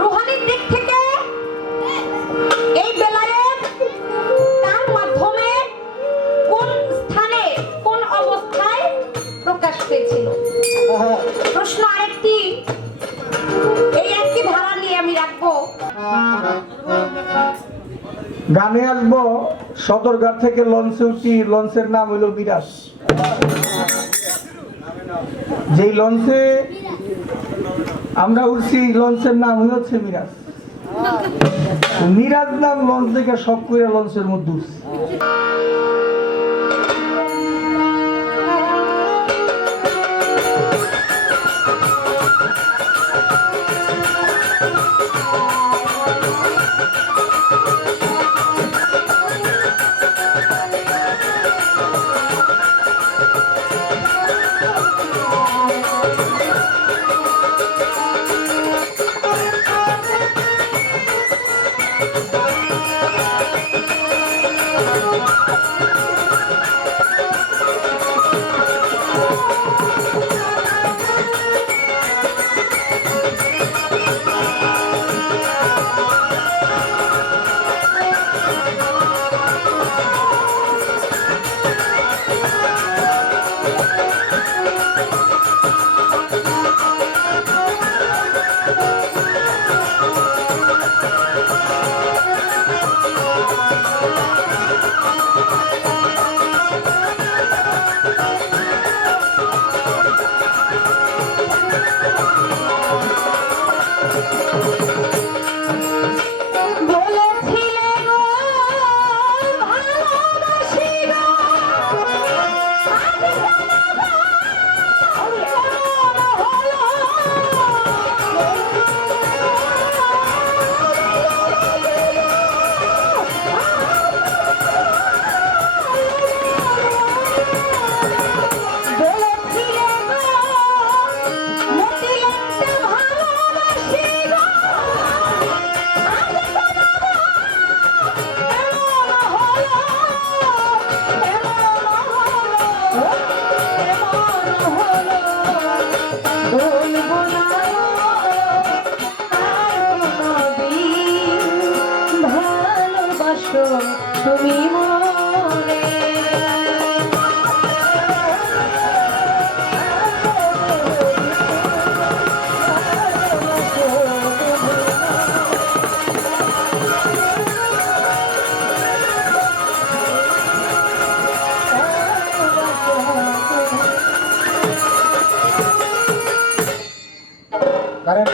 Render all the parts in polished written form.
রুহানির দিক থেকে এই বেলায়েত তার মাধ্যমে কোন স্থানে কোন অবস্থায় প্রকাশ পেয়েছিল? প্রশ্ন আরেকটি, এই একটি ধারা নিয়ে আমি রাখবো। গানে আসবো সদরঘাট থেকে লঞ্চে উঠি, লঞ্চের নাম হইল মিরাজ। যেই লঞ্চে আমরা উঠছি লঞ্চের নাম হচ্ছে মিরাজ। মিরাজ নাম লঞ্চ থেকে সব করে লঞ্চের মধ্যে উঠছি।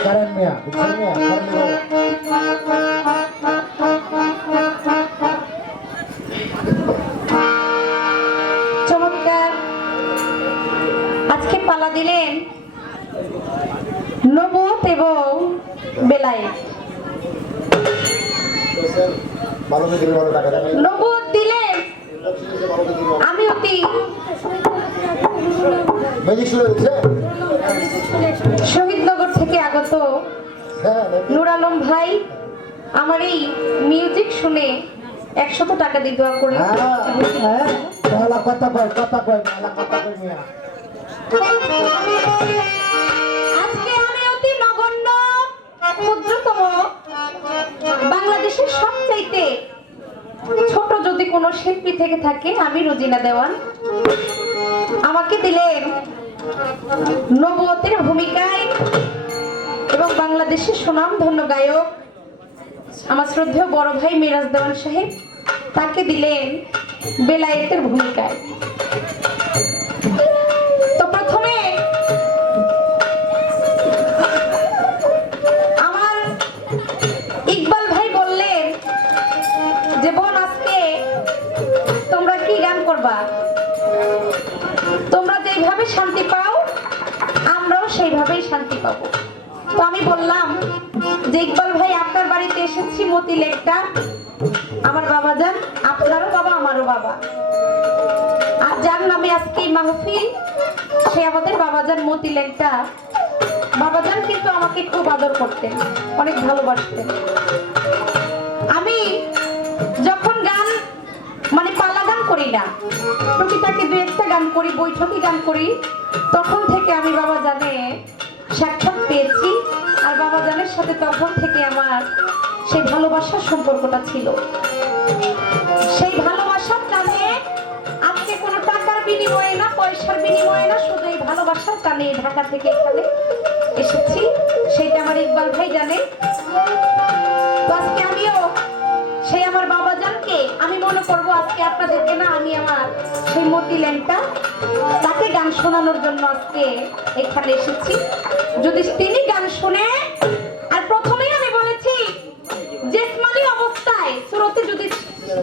Karen Mia, bukan Mia, চমৎকার। আজকে পালা দিলেন নবুয়ত এবং বেলায়েত। নবুয়ত দিলেন আমি অতি শহীদনগর থেকে আগত নূর আলম ভাই আমার এই মিউজিক শুনে 100 টাকা দিয়ে দোয়া করে। আজকে আমি অতি নগণ্য ক্ষুদ্রতম বাংলাদেশের সবচাইতে ছোট যদি কোনো শিল্পী থেকে থাকে আমি রোজিনা দেওয়ান। আমাকে দিলেন নবুয়তের ভূমিকায় এবং বাংলাদেশের সুনামধন্য গায়ক আমার শ্রদ্ধেয় বড় ভাই মিরাজ দেওয়ান সাহেব, তাকে দিলেন বেলায়েতের ভূমিকায়। তো প্রথমে আমার ইকবাল ভাই বললেন যে বোন আজকে তোমরা কি গান করবা? তোমরা যেভাবে শান্তি পাও আমরাও সেইভাবেই শান্তি পাবো। তো আমি বললাম যে ইকবাল ভাই আপনার বাড়িতে এসেছি মতি লেকটা, আমার বাবা যান, আপনারও বাবা আমারও বাবা, আর যার নামে আজকে মাহফিল সে আমাদের বাবা যান মতি লেকটা। বাবা যান কিন্তু আমাকে খুব আদর করতেন, অনেক ভালোবাসতেন। আমি যখন গান মানে পালা গান করি না, টুকিটাকি দু একটা গান করি, বৈঠকি গান করি, তখন থেকে আমি বাবা জানে সাক্ষাৎ পেয়েছি আর বাবা জানের সাথে তখন থেকে আমার সেই ভালোবাসার সম্পর্কটা ছিল। সেই ভালোবাসার টানে আজকে কোনো টাকার বিনিময়ে না, পয়সার বিনিময়ে না, শুধু এই ভালোবাসার টানে ঢাকা থেকে এখানে এসেছি। সেইটা আমার ইকবাল ভাই জানে। তো আজকে আমিও সেই আমার বাবা জানকে আমি মনে করবো আজকে আপনাদেরকে না, আমি আমার সেই মতি ল্যাংটা তাকে গান শোনানোর জন্য আজকে এখানে এসেছি। যদি তিনি গান শুনে, আর প্রথমেই আমি বলেছি জেসমানি অবস্থায় সুরতে যদি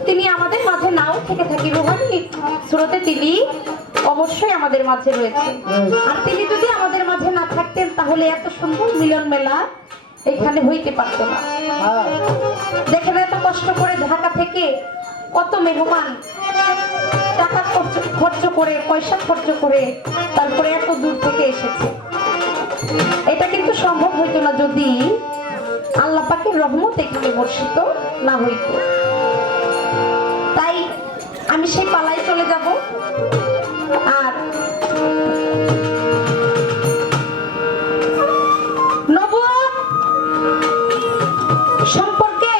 তিনি আমাদের মাঝে নাও থেকে থাকি, রুহানি সুরতে তিনি অবশ্যই আমাদের মাঝে রয়েছে। আর তিনি যদি আমাদের মাঝে না থাকতেন তাহলে এত সুন্দর মিলন মেলা এখানে হইতে পারত না। দেখেন এত কষ্ট করে ঢাকা থেকে কত মেহমান টাকা খরচ করে, পয়সা খরচ করে তারপরে এত দূর থেকে এসেছে। এটা কিন্তু সম্ভব হইতো না যদি আল্লাহ পাকের রহমত এখানে বর্ষিত না হইতো। তাই আমি সেই পালায় চলে যাব। আর নবুয়ত সম্পর্কে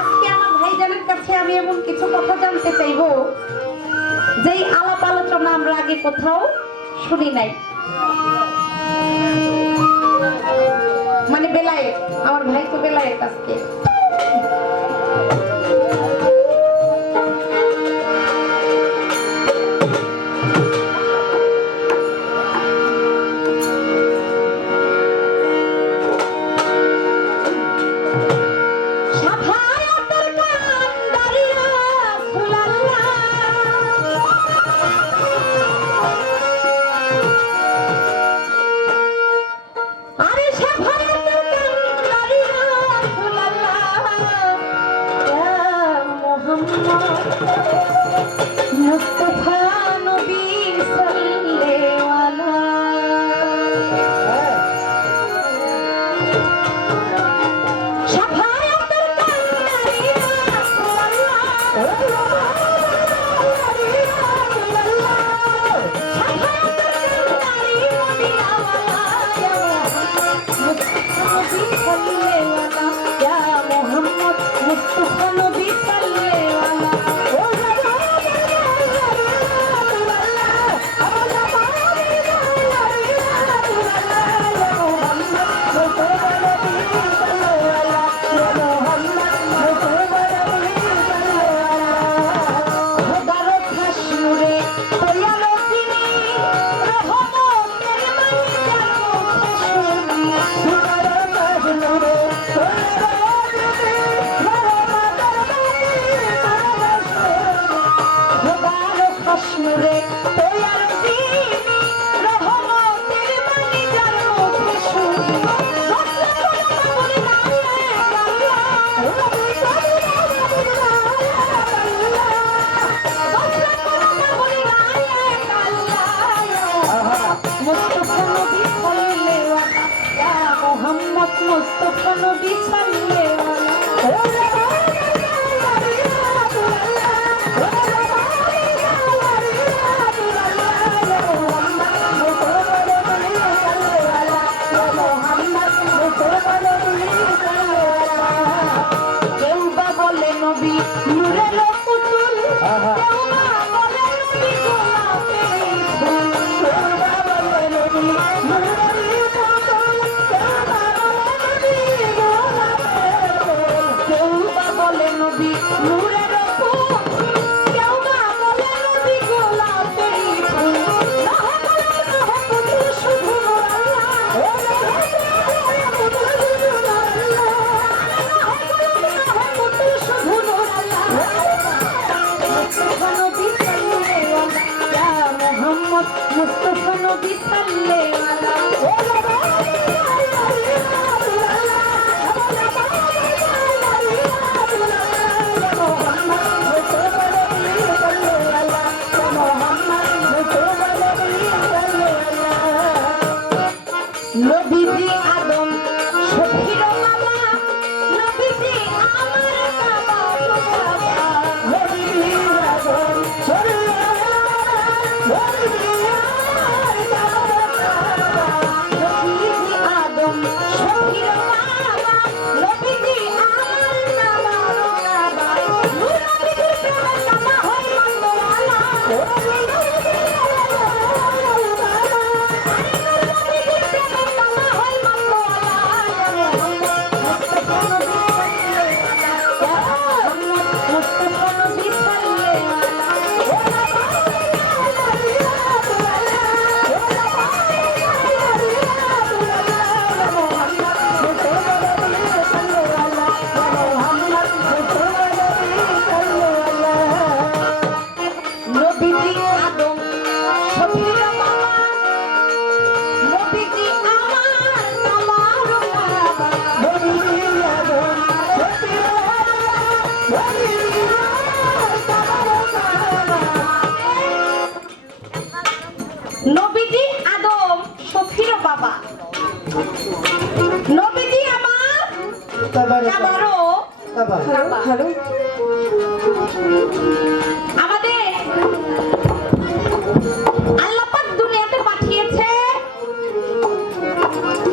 আজকে আমার ভাইজানের কাছে আমি এমন কিছু কথা জানতে চাইবো যেই আলাপ আলোচনা আমরা আগে কোথাও শুনি নাই। মানে বেলায়েত, আমার ভাই তো বেলায়েত আজকে। নবীজি আমার কাবারও কাবা নূর নবীজির প্রেমে কাবা হয় মন্দওয়ালা নবীজি আদম শফির বাবা নবীজি আমার কাবারও কাবা হ্যালো আমাদের আল্লাহ পাক দুনিয়াতে পাঠিয়েছে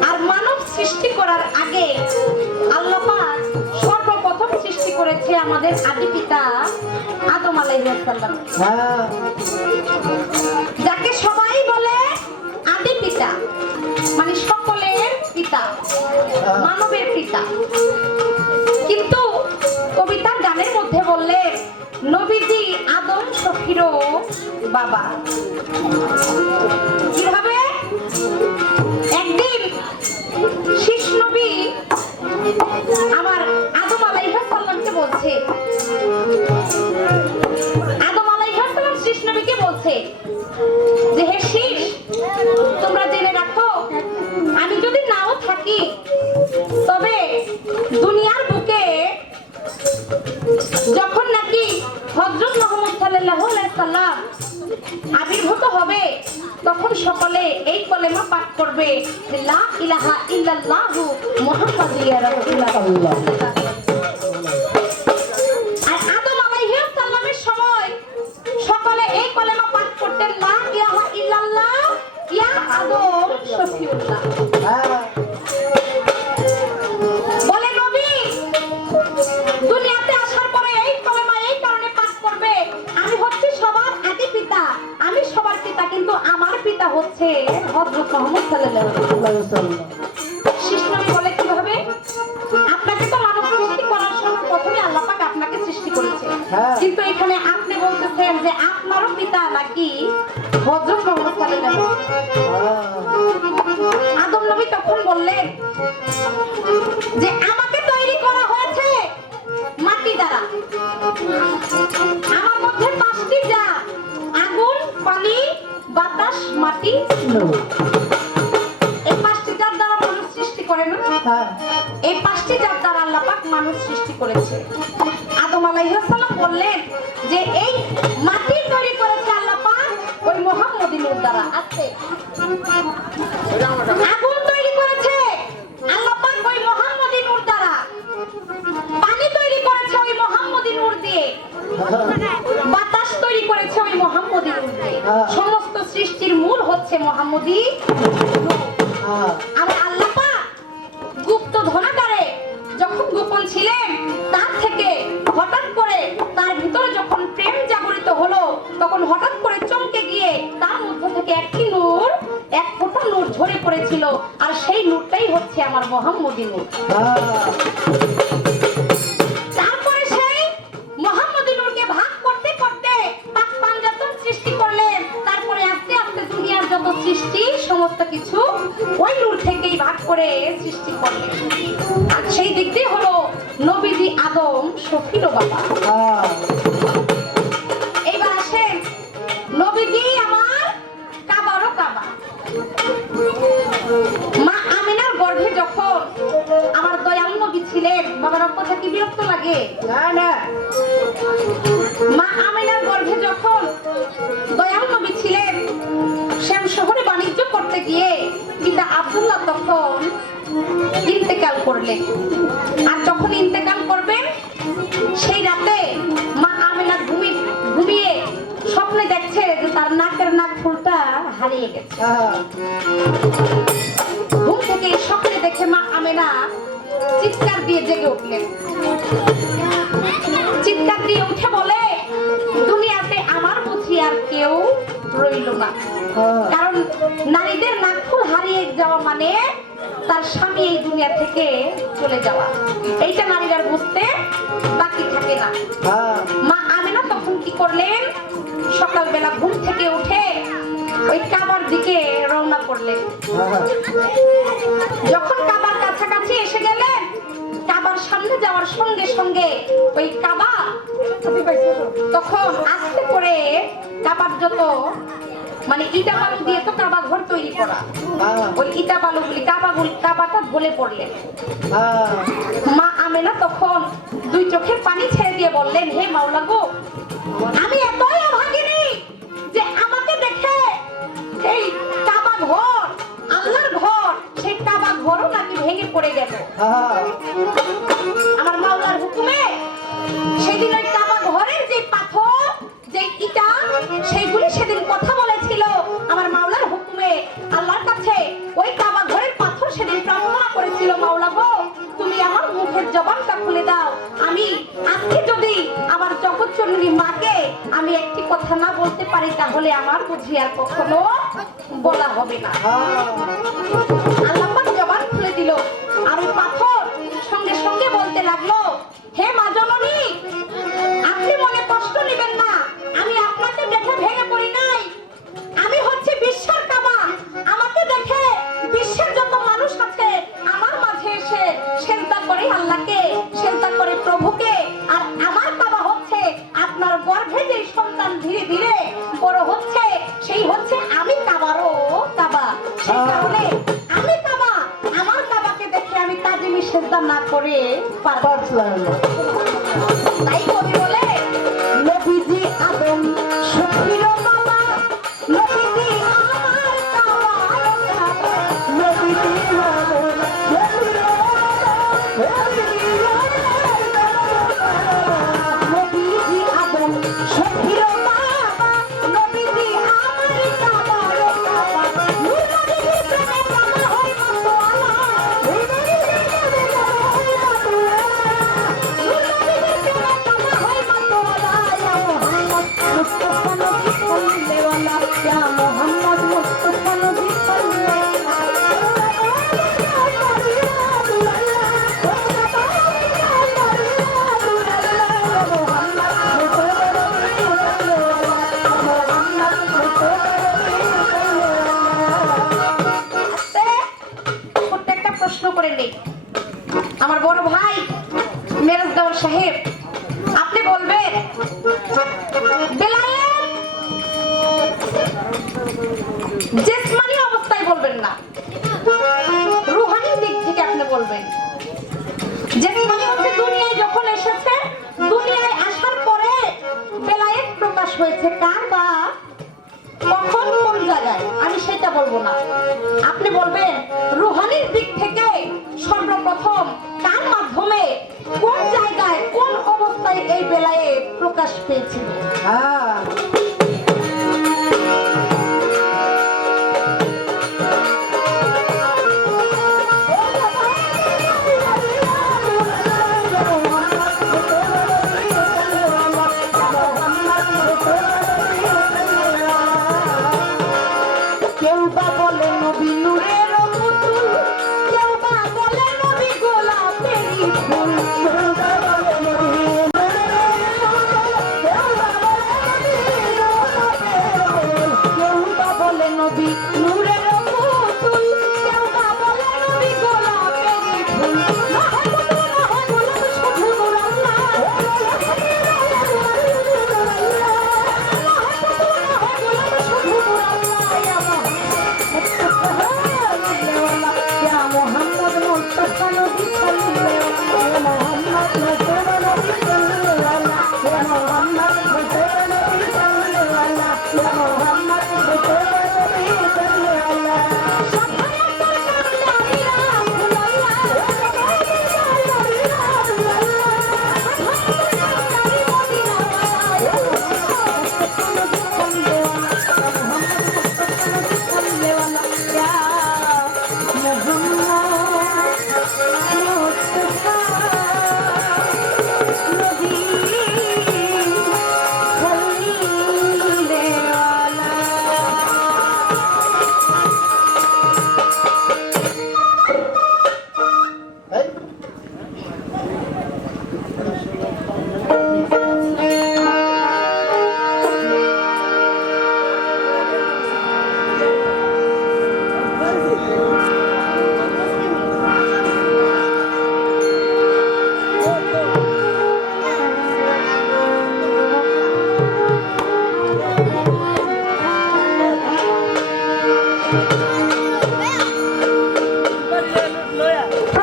আর মানব সৃষ্টি করার আগে আল্লাহ পাক সর্বপ্রথম সৃষ্টি করেছে আমাদের আদি পিতা আদম আলাইহিস সালাম হ্যাঁ যাকে সবাই বলে আদি পিতা মানে সকলের পিতা মানবের পিতা কিন্তু কবিতার গানের মধ্যে বললে নবীজি আদম শফিরও বাবা কিভাবে একদিন শীষ নবী আমার আদম আলাইহিস সালামকে বলছে আদম আলাইহিস সালাম শীষ নবীকে বলছে যে হে শীষ তোমরা জেনে রাখো আমি যদি নাও থাকি তবে দুনিয়ার বুকে যখন নাকি হযরত মুহাম্মদ সাল্লাল্লাহু আলাইহি সাল্লাম আবির্ভূত হবে তখন সকলে এই কলেমা পাঠ করবে যে লা ইলাহা ইল্লাল্লাহু মুহাম্মাদুর রাসূলুল্লাহ আর আদম আলাইহিস সালামের সময় সকলে এই কলেমা পাঠ করতেন লা ইলাহা ইল্লাল্লাহ ইয়া আদম শফিউল্লাহ বলে নবী দুনিয়াতে আসার পরে এই কলেমা এই কারণে পাঠ করবে আমি হচ্ছি সবার আদি পিতা আমি সবার পিতা কিন্তু আমার পিতা হচ্ছে হযরত মুহাম্মদ সাল্লাল্লাহু আলাইহি ওয়াসাল্লাম শীষ নবী বলে কিভাবে আপনাকে তো মানব সৃষ্টি করার সময় প্রথমে আল্লাহ পাক আপনাকে সৃষ্টি করেছে কিন্তু এখানে আপনি বলতেছেন যে আপনারও পিতা নাকি হযরত মুহাম্মদ সাল্লাল্লাহু আলাইহি ওয়াসাল্লাম আদম নবী তখন বললেন যে আমাকে তৈরি করা হয়েছে মাটি দ্বারা আমার মধ্যে পাঁচটি জাত আগুন পানি বাতাস মাটি এই পাঁচটি জাত দ্বারা মানুষ সৃষ্টি করে না এই পাঁচটি জাত দ্বারা আল্লাহ পাক মানুষ সৃষ্টি করেছে আদম আলাইহিস সালাম বললেন যে এই মাটি তৈরি করেছে আল্লাহ পাক ওই মুহাম্মদী নূর দ্বারা আছে আগুন তৈরি করেছে আল্লাহ পাক ওই মুহাম্মদী নূর দ্বারা পানি তৈরি করেছে ওই মুহাম্মদী নূর দিয়ে বাতাস তৈরি করেছে ওই মুহাম্মদী নূর দিয়ে সমস্ত সৃষ্টির মূল হচ্ছে মুহাম্মদী আর আল্লাহ পাক গুপ্ত ধনাগারে যখন গোপন ছিলেন তার থেকে হঠাৎ করে তার ভিতরে যখন প্রেম জাগরিত হলো তখন হঠাৎ করে চমকে গিয়ে তার মধ্য থেকে একটি নূর এক ফোঁটা নূর ঝরে পড়েছিল আর সেই নূরটাই হচ্ছে আমার মুহাম্মদী নূর তারপরে সেই মুহাম্মদী নূরকে ভাগ করতে করতে পাক পাঞ্জাতন সৃষ্টি করলেন তারপরে আস্তে আস্তে দুনিয়ার যত সৃষ্টি সমস্ত কিছু ওই নূর থেকেই ভাগ করে সৃষ্টি করলেন আর সেই দিক দিয়ে হলো নবীজি আদম শফির বাবা এইবার আসেন নবীজি আমার কাবারও কাবা মা আমিনার গর্ভে যখন আমার দয়াল নবী ছিলেন বাবার কথা কি বিরক্ত লাগে না না মা আমিনার গর্ভে যখন দয়াল নবী ছিলেন শ্যাম শহরে বাণিজ্য করতে গিয়ে পিতা আব্দুল্লাহ তখন ইন্তেকাল করলেন আর যখন ইন্তেকাল করবেন সেই রাতে মা আমিনা ঘুমিয়ে স্বপ্নে দেখছে যে তার নাকের নাক ফুলটা হারিয়ে গেছে ঘুম থেকে স্বপ্নে দেখে মা আমিনা চিৎকার দিয়ে জেগে উঠলেন। চিৎকার দিয়ে উঠে বলে, দুনিয়াতে আমার বুঝি আর কেউ রইল না। কারণ নারীদের নাকফুল হারিয়ে যাওয়া মানে তার স্বামী এই দুনিয়া থেকে চলে যাওয়া, এইটা নারীরা বুঝতে বাকি থাকে না। মা আমেনা তখন কি করলেন, সকালবেলা ঘুম থেকে উঠে ওই কাবার দিকে রওনা করলেন। যখন কাবার কাছাকাছি এসে গেলেন, কাবার সামনে যাওয়ার সঙ্গে সঙ্গে ওই কাবা তখন আস্তে করে কাবার যত মানে ইটা বালু দিয়ে তো কাবা ঘর তৈরি করা, ওই ইটা বালুগুলি কাবাটা গলে পড়লেন। মা আমেনা তখন দুই চোখের পানি ছেড়ে দিয়ে বললেন, হে মাওলা গো, আমি এতই অভাগিনী যে আমাকে দেখে এই কাবা ঘর, আল্লাহর ঘর, সেই কাবা ঘরও নাকি ভেঙে পড়ে গেল। আমার মাওলার হুকুমে সেদিন ওই কাবা ঘরের যে পাথর, যে ইটা, সেইগুলি সেদিন কথা বলেছিল। আমার মাওলার হুকুমে আল্লাহর কাছে ওই কাবা ঘরের পাথর সেদিন প্রার্থনা করেছিল, মাওলা গো, তুমি আমার মুখের জবানটা খুলে দাও। আমি আজকে যদি আমার জগৎজননী মাকে আমি একটি কথা না বলতে পারি, তাহলে আমার বুঝি আর কখনো বলা হবে না। আল্লাহ পাক জবান খুলে দিল, আর ওই পাথর সঙ্গে সঙ্গে বলতে লাগলো, হে মা জননী, আপনি মনে কষ্ট নেবেন না, আমি আপনাকে দেখে ভেঙে পড়ি নাই। আমি হচ্ছে বিশ্বের কাবা। আমাকে দেখে বিশ্বের যত মানুষ আছে আমার মাঝে এসে সেজদা করে আল্লাহকে, সেজদা করে প্রভুকে। আর আমার কাবা হচ্ছে আপনার গর্ভে যে সন্তান ধীরে ধীরে বড় হচ্ছে, সেই হচ্ছে আমি কাবারও কাবা। সেই কারণে আমি কাবা, আমার কাবাকে দেখে আমি তাজিমি সেজদা না করে পারলাম না। তাই কবি বলে, নবীজি আদম সখীর মামা, নবীজি আমার কাবা, নবীজি আদম সখীর মামা, নবীজি আদম সখীর মামা, নবীজি আমার কাবা, নবীজি কাবা হয় মাতোয়ালা, প্রশ্ন করে নেই আমার বড় ভাই মেরাজদার সাহেব, আপনি বলবেন বেলায়েত জিসমানি অবস্থায় বলবেন না, রূহানি দিক থেকে আপনি বলবেন। জিসমানি হচ্ছে দুনিয়ায় যখন এসেছে, দুনিয়ায় আসার পরে বেলায়েত প্রকাশ হয়েছে কার বা কখন কোন জায়গায়, আমি সেটা বলবো না। আপনি বলবেন রূহানির দিক থেকে সর্বপ্রথম কার মাধ্যমে, কোন জায়গায়, কোন অবস্থায় এই বেলায়েত প্রকাশ পেয়েছিল।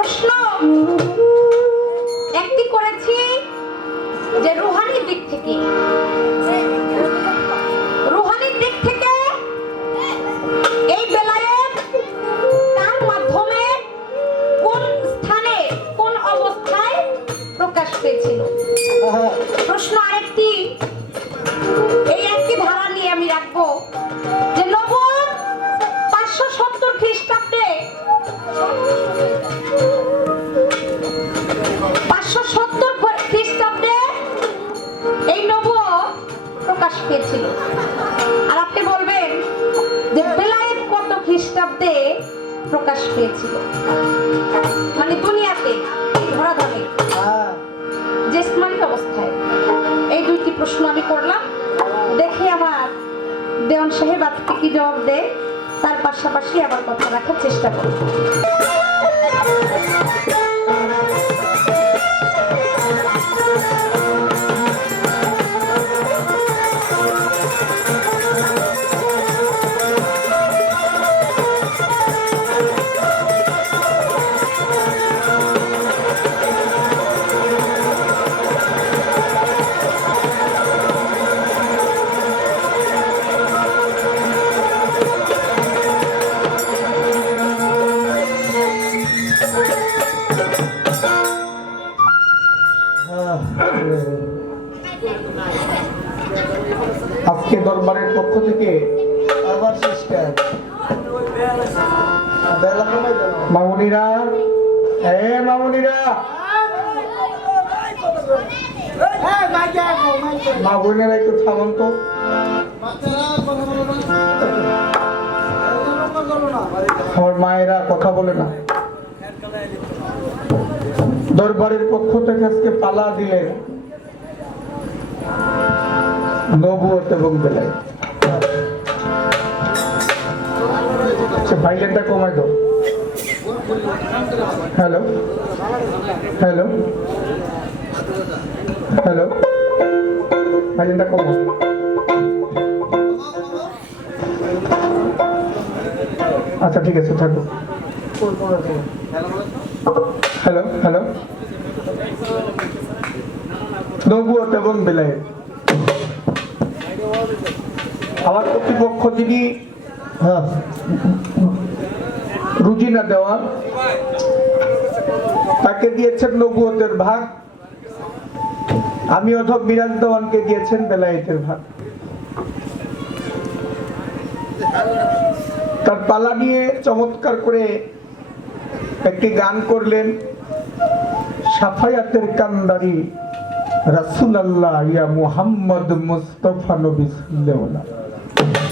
প্রশ্ন একটি করেছি যে রুহানি দিক থেকে, রুহানি দিক থেকে এই বেলায়েত কার মাধ্যমে, কোন স্থানে, কোন অবস্থায় প্রকাশ পেয়েছিল। প্রশ্ন আরেকটি, এই একটি ধারা নিয়ে আমি রাখবো যে নবুয়ত 570 খ্রিস্টাব্দে 570 খ্রিস্টাব্দে এই নবুয়ত প্রকাশ পেয়েছিল। আর আপনি বলবেন যে বেলায়েত কত খ্রিস্টাব্দে প্রকাশ পেয়েছিল, মানে দুনিয়াতে এই ধরাধামে জেসমানি অবস্থায়। এই দুইটি প্রশ্ন আমি করলাম, দেখে আমার দেওয়ান সাহেব আজকে কি জবাব দেয়, তার পাশাপাশি আবার কথা রাখার চেষ্টা করব। আজকে দরবারের পক্ষ থেকে আবার সিস্টার মামুনিরা, মামুনিরা, মা বোনেরা একটু থামান তো। আমার মায়েরা কথা বলে না। দরবারের পক্ষ থেকে আজকে পালা দিলেন নবুয়ত এবং বেলায়েত। ভাইলেনটা কমাই দাও। হ্যালো হ্যালো হ্যালো, ভাইলেনটা কমাও। আচ্ছা ঠিক আছে, থাকো। হ্যালো হ্যালো, নবুয়ত এবং বেলায়েত। আমার কর্তৃপক্ষ যিনি রুজিনা দেওয়ান, তাকে দিয়েছেন নবুয়তের ভাগ। আমি অধক মিরাজ দেওয়ানকে দিয়েছেন বেলায়েতের ভাগ। তার পালা নিয়ে চমৎকার করে একটি গান করলেন, সাফায়াতের কান্দারি রাসূলুল্লাহ ইয়া মুহাম্মদ মুস্তাফা নবী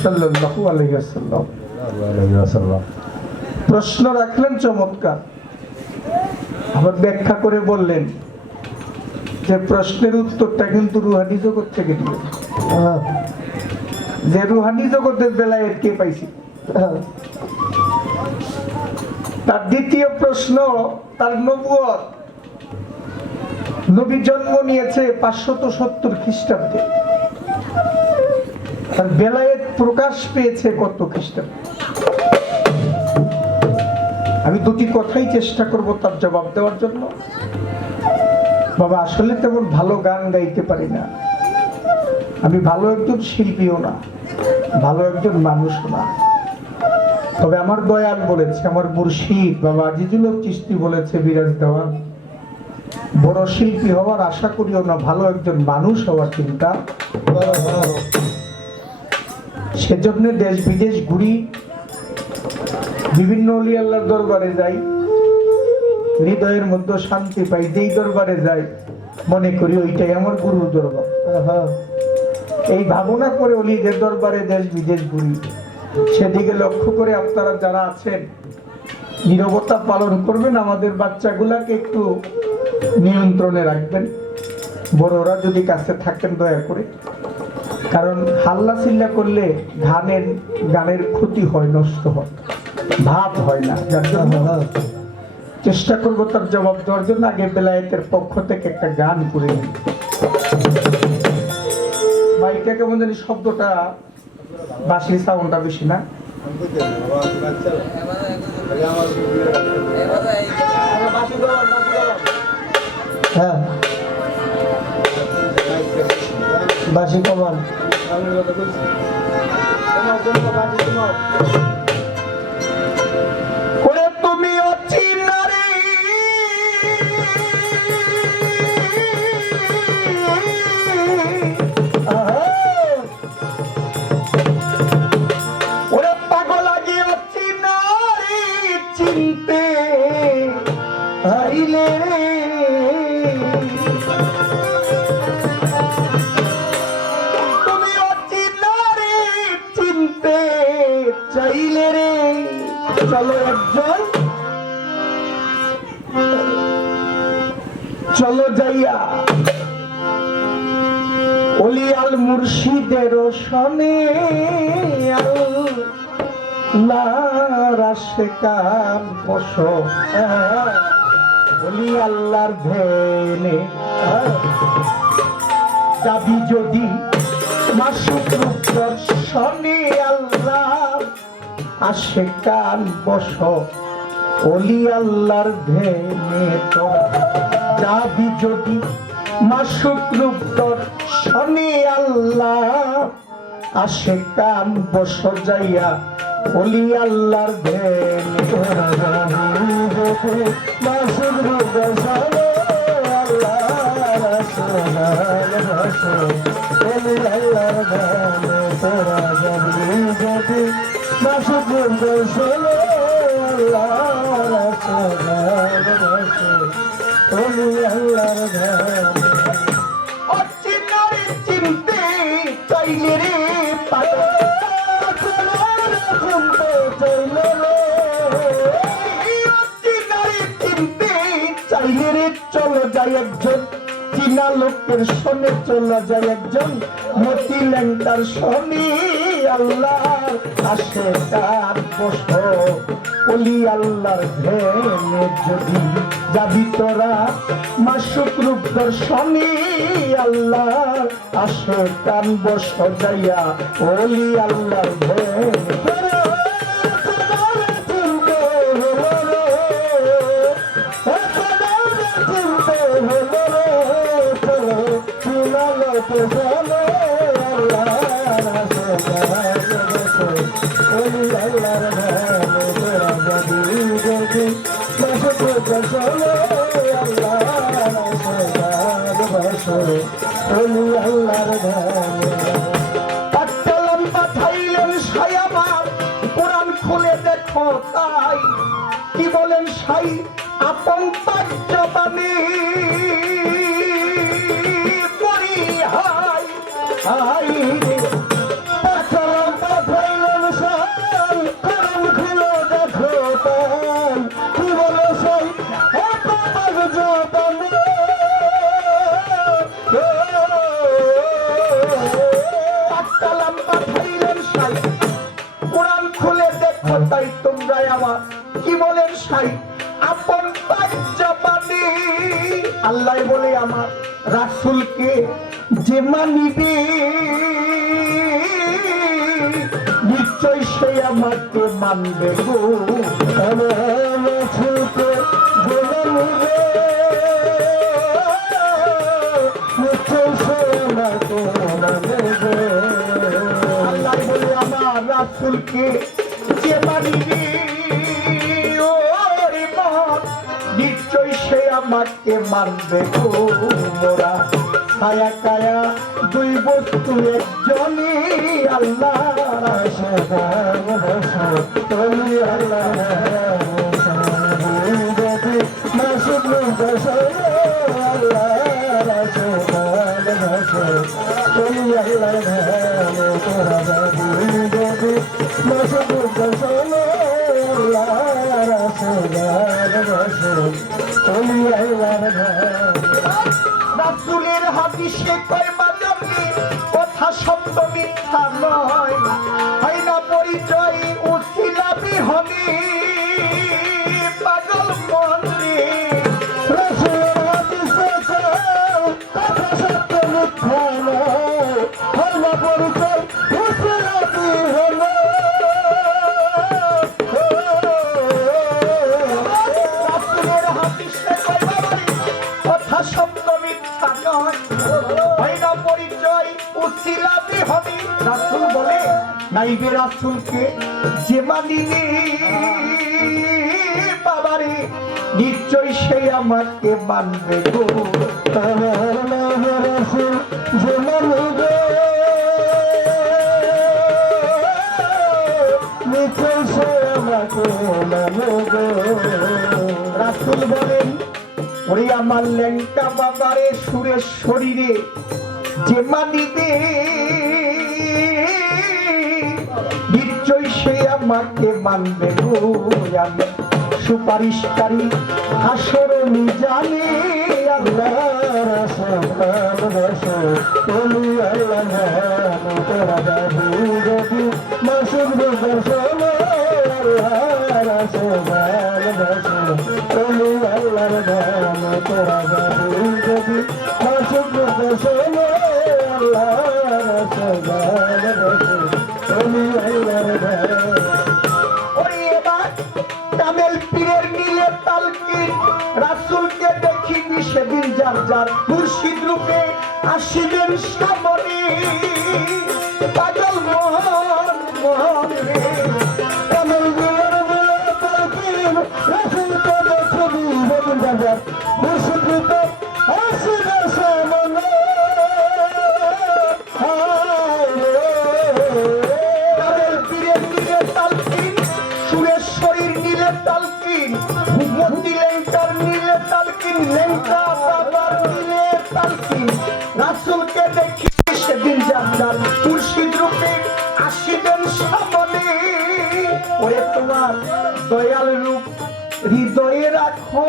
সাল্লাল্লাহু আলাইহি ওয়াসাল্লাম। প্রশ্ন রাখলেন চমৎকার, আবার ব্যাখ্যা করে বললেন যে প্রশ্নের উত্তরটা কিন্তু রুহানি জগৎ থেকে দিলেন, যে রুহানি জগতের বেলায়েত কে পাইছি। তার দ্বিতীয় প্রশ্ন, তার নবুয়ত, নবী জন্ম নিয়েছে 570 খ্রিস্টাব্দে, তার বেলায়েত প্রকাশ পেয়েছে কত খ্রিস্টাব্দে। আমি দুটি কথাই চেষ্টা করব তার জবাব দেওয়ার জন্য। বাবা, আসলে তেমন ভালো গান গাইতে পারি না, আমি ভালো একজন শিল্পীও না, ভালো একজন মানুষও না। তবে আমার দয়াল বলেছে, আমার মুর্শিদ বাবা আজিজুল হক চিশতি বলেছে, বিরাজ দেওয়ান, বড় শিল্পী হওয়ার আশা করিও না, ভালো একজন মানুষ হওয়ার চিন্তা। সেজন্য দেশ বিদেশ ঘুরি, বিভিন্ন ওলি আল্লাহর দরবারে যাই, হৃদয়ের মধ্যে শান্তি পাই। যেই দরবারে যাই মনে করি ওইটাই আমার গুরুর দরবার। এই ভাবনা করে ওলিদের দরবারে দেশ বিদেশ ঘুরি। সেদিকে লক্ষ্য করে আপনারা যারা আছেন নীরবতা পালন করবেন, আমাদের বাচ্চাগুলাকে একটু নিয়ন্ত্রণে রাখবেন, বড়রা যদি কাছে থাকেন দয়া করে। কারণ হাল্লা চিল্লা করলে গানের ক্ষতি হয়, নষ্ট হয়, ভাব হয় না। যার জন্য চেষ্টা করবো তার জবাব দেওয়ার জন্য। আগে বেলায়েতের পক্ষ থেকে একটা গান করে নিই। মাইকটা কেমন জানি শব্দটা, বাঁশি সাউন্ডটা বেশি না। হ্যাঁ বাসি কমান করে তুমি অচিনারে ওরে পাগল লাগি অচিনারে চিনতে হারিলে রে তুমি অচিনারে চিনতে চাইলে রে চলো একজন চলো যাইয়া ওলি আল মুর্শিদের সনে আল্লাহর আশিকান বসো ওলি আল্লাহর ধ্যানে যাবি যদি মাসুক রূপ দর্শনে আল্লাহ আশিকান বসো ওলি আল্লাহর ধ্যানে তো যাবি যদি মাসুক রূপ দর্শনে আল্লাহ আশিকান বসো যাইয়া ওলি আল্লাহর ধ্যানে মাসুক রূপ দর্শনে আল্লাহ ওলি আল্লাহর ধ্যানে তোরা যাবি যদি মাসুক রূপ দর্শনে চিনতে চাইলে রে চিনতে চাইলে রে চলো যাই একজন চীনা লোকের শোনে চলো যাই একজন মতি ল্যাংটার শনি আল্লাহ আসে তার বসো ওলি আল্লাহর ধ্যানে যদি যাবি তোরা মাসুক রূপ দর্শনে আল্লাহ আসে কান বস যাইয়া ওলি আল্লাহর ধ্যানে কি বলেন সাই আপন পাঠ্যবাণী করি হাই হাই রে পাঠলাম পাঠাইলেন সাই করম খুলে দেখো তাই কি বলে সাই আপন পাঠ্যবাণী পাঠলাম পাঠাইলেন সাই কোরআন খুলে দেখো তাই তোমরা আমার কি বলেন সাই আপন পাঞ্জাবানি আল্লাহ বলে আমার রাসূলকে যে মানিবে নিশ্চয় সে আমাকে মানবে গো আমার রাসূলকে যে মানিবে নিশ্চয় সে আমাকে মানবে গো আল্লাহ বলে আমার রাসূলকে যে মানিবে নিশ্চয় সে আমাকে মানবে গো মোরা ছায়া কায়া দুই বস্তু একজনই আল্লাহ রাসূলের হাদিসে কয় মানবী কথা শব্দ মিথ্যা নয় হয় না পরিচয় উছিলা বিহনী পাগল মন্ত্রী রাসূলের হাদিসে কথা শব্দ মিথ্যা নয় হয় না পরিচয় উছিলা বিহনী রাসূলের হাদিস নাইবে রাসূলকে যে মানিবে বাবারে নিশ্চয় সে আমাকে মানবে গো। আমার নাইবে রাসূল যে মানিবে নিশ্চয় সে আমাকে মানবে গো। রাসূল বলেন ওরে আমার ল্যাংটা বাবারে সুরের শরীরে যে মানিবে নিশ্চয় সে আমাকে মানবে গো। আমি সুপারিশকারী হাসর মিজানে আল্লাহ রাসূল ভালোবাসো তুমি আল্লাহ জানো তোরা যাবি যদি মাসুদ বসো আল্লাহ রাসূল ভালোবাসো তুমি আল্লাহ জানো তোরা যাবি যদি মাসুদ বসো আল্লাহ রাসূল ভালোবাসো তুমি আল্লাহ জানো। ওরে এবার কামেল পীরের নীলে তালকিন রাসূলকে দেখিবি সেদিন যার যার মুর্শিদ রূপে আসিবেন সামনে পাগল মন মন রে। কামেল পীরের নীলে তালকিন রাসূলকে দেখিবি সেদিন যার যার মুর্শিদ রূপে আসিবেন সামনে। কামেল পীরের নীলে তালকিন সুরেশ্বরীর নীলে তালকিন মতি লেঙ্কার নীলে তালকিন লেঙ্কা বাবার নীলে তালকিন রাসূলকে দেখি সেদিন যার মুর্শিদ রূপে আসিবেন সামনে। ওরে তোমার দয়াল রূপ হৃদয়ে রাখো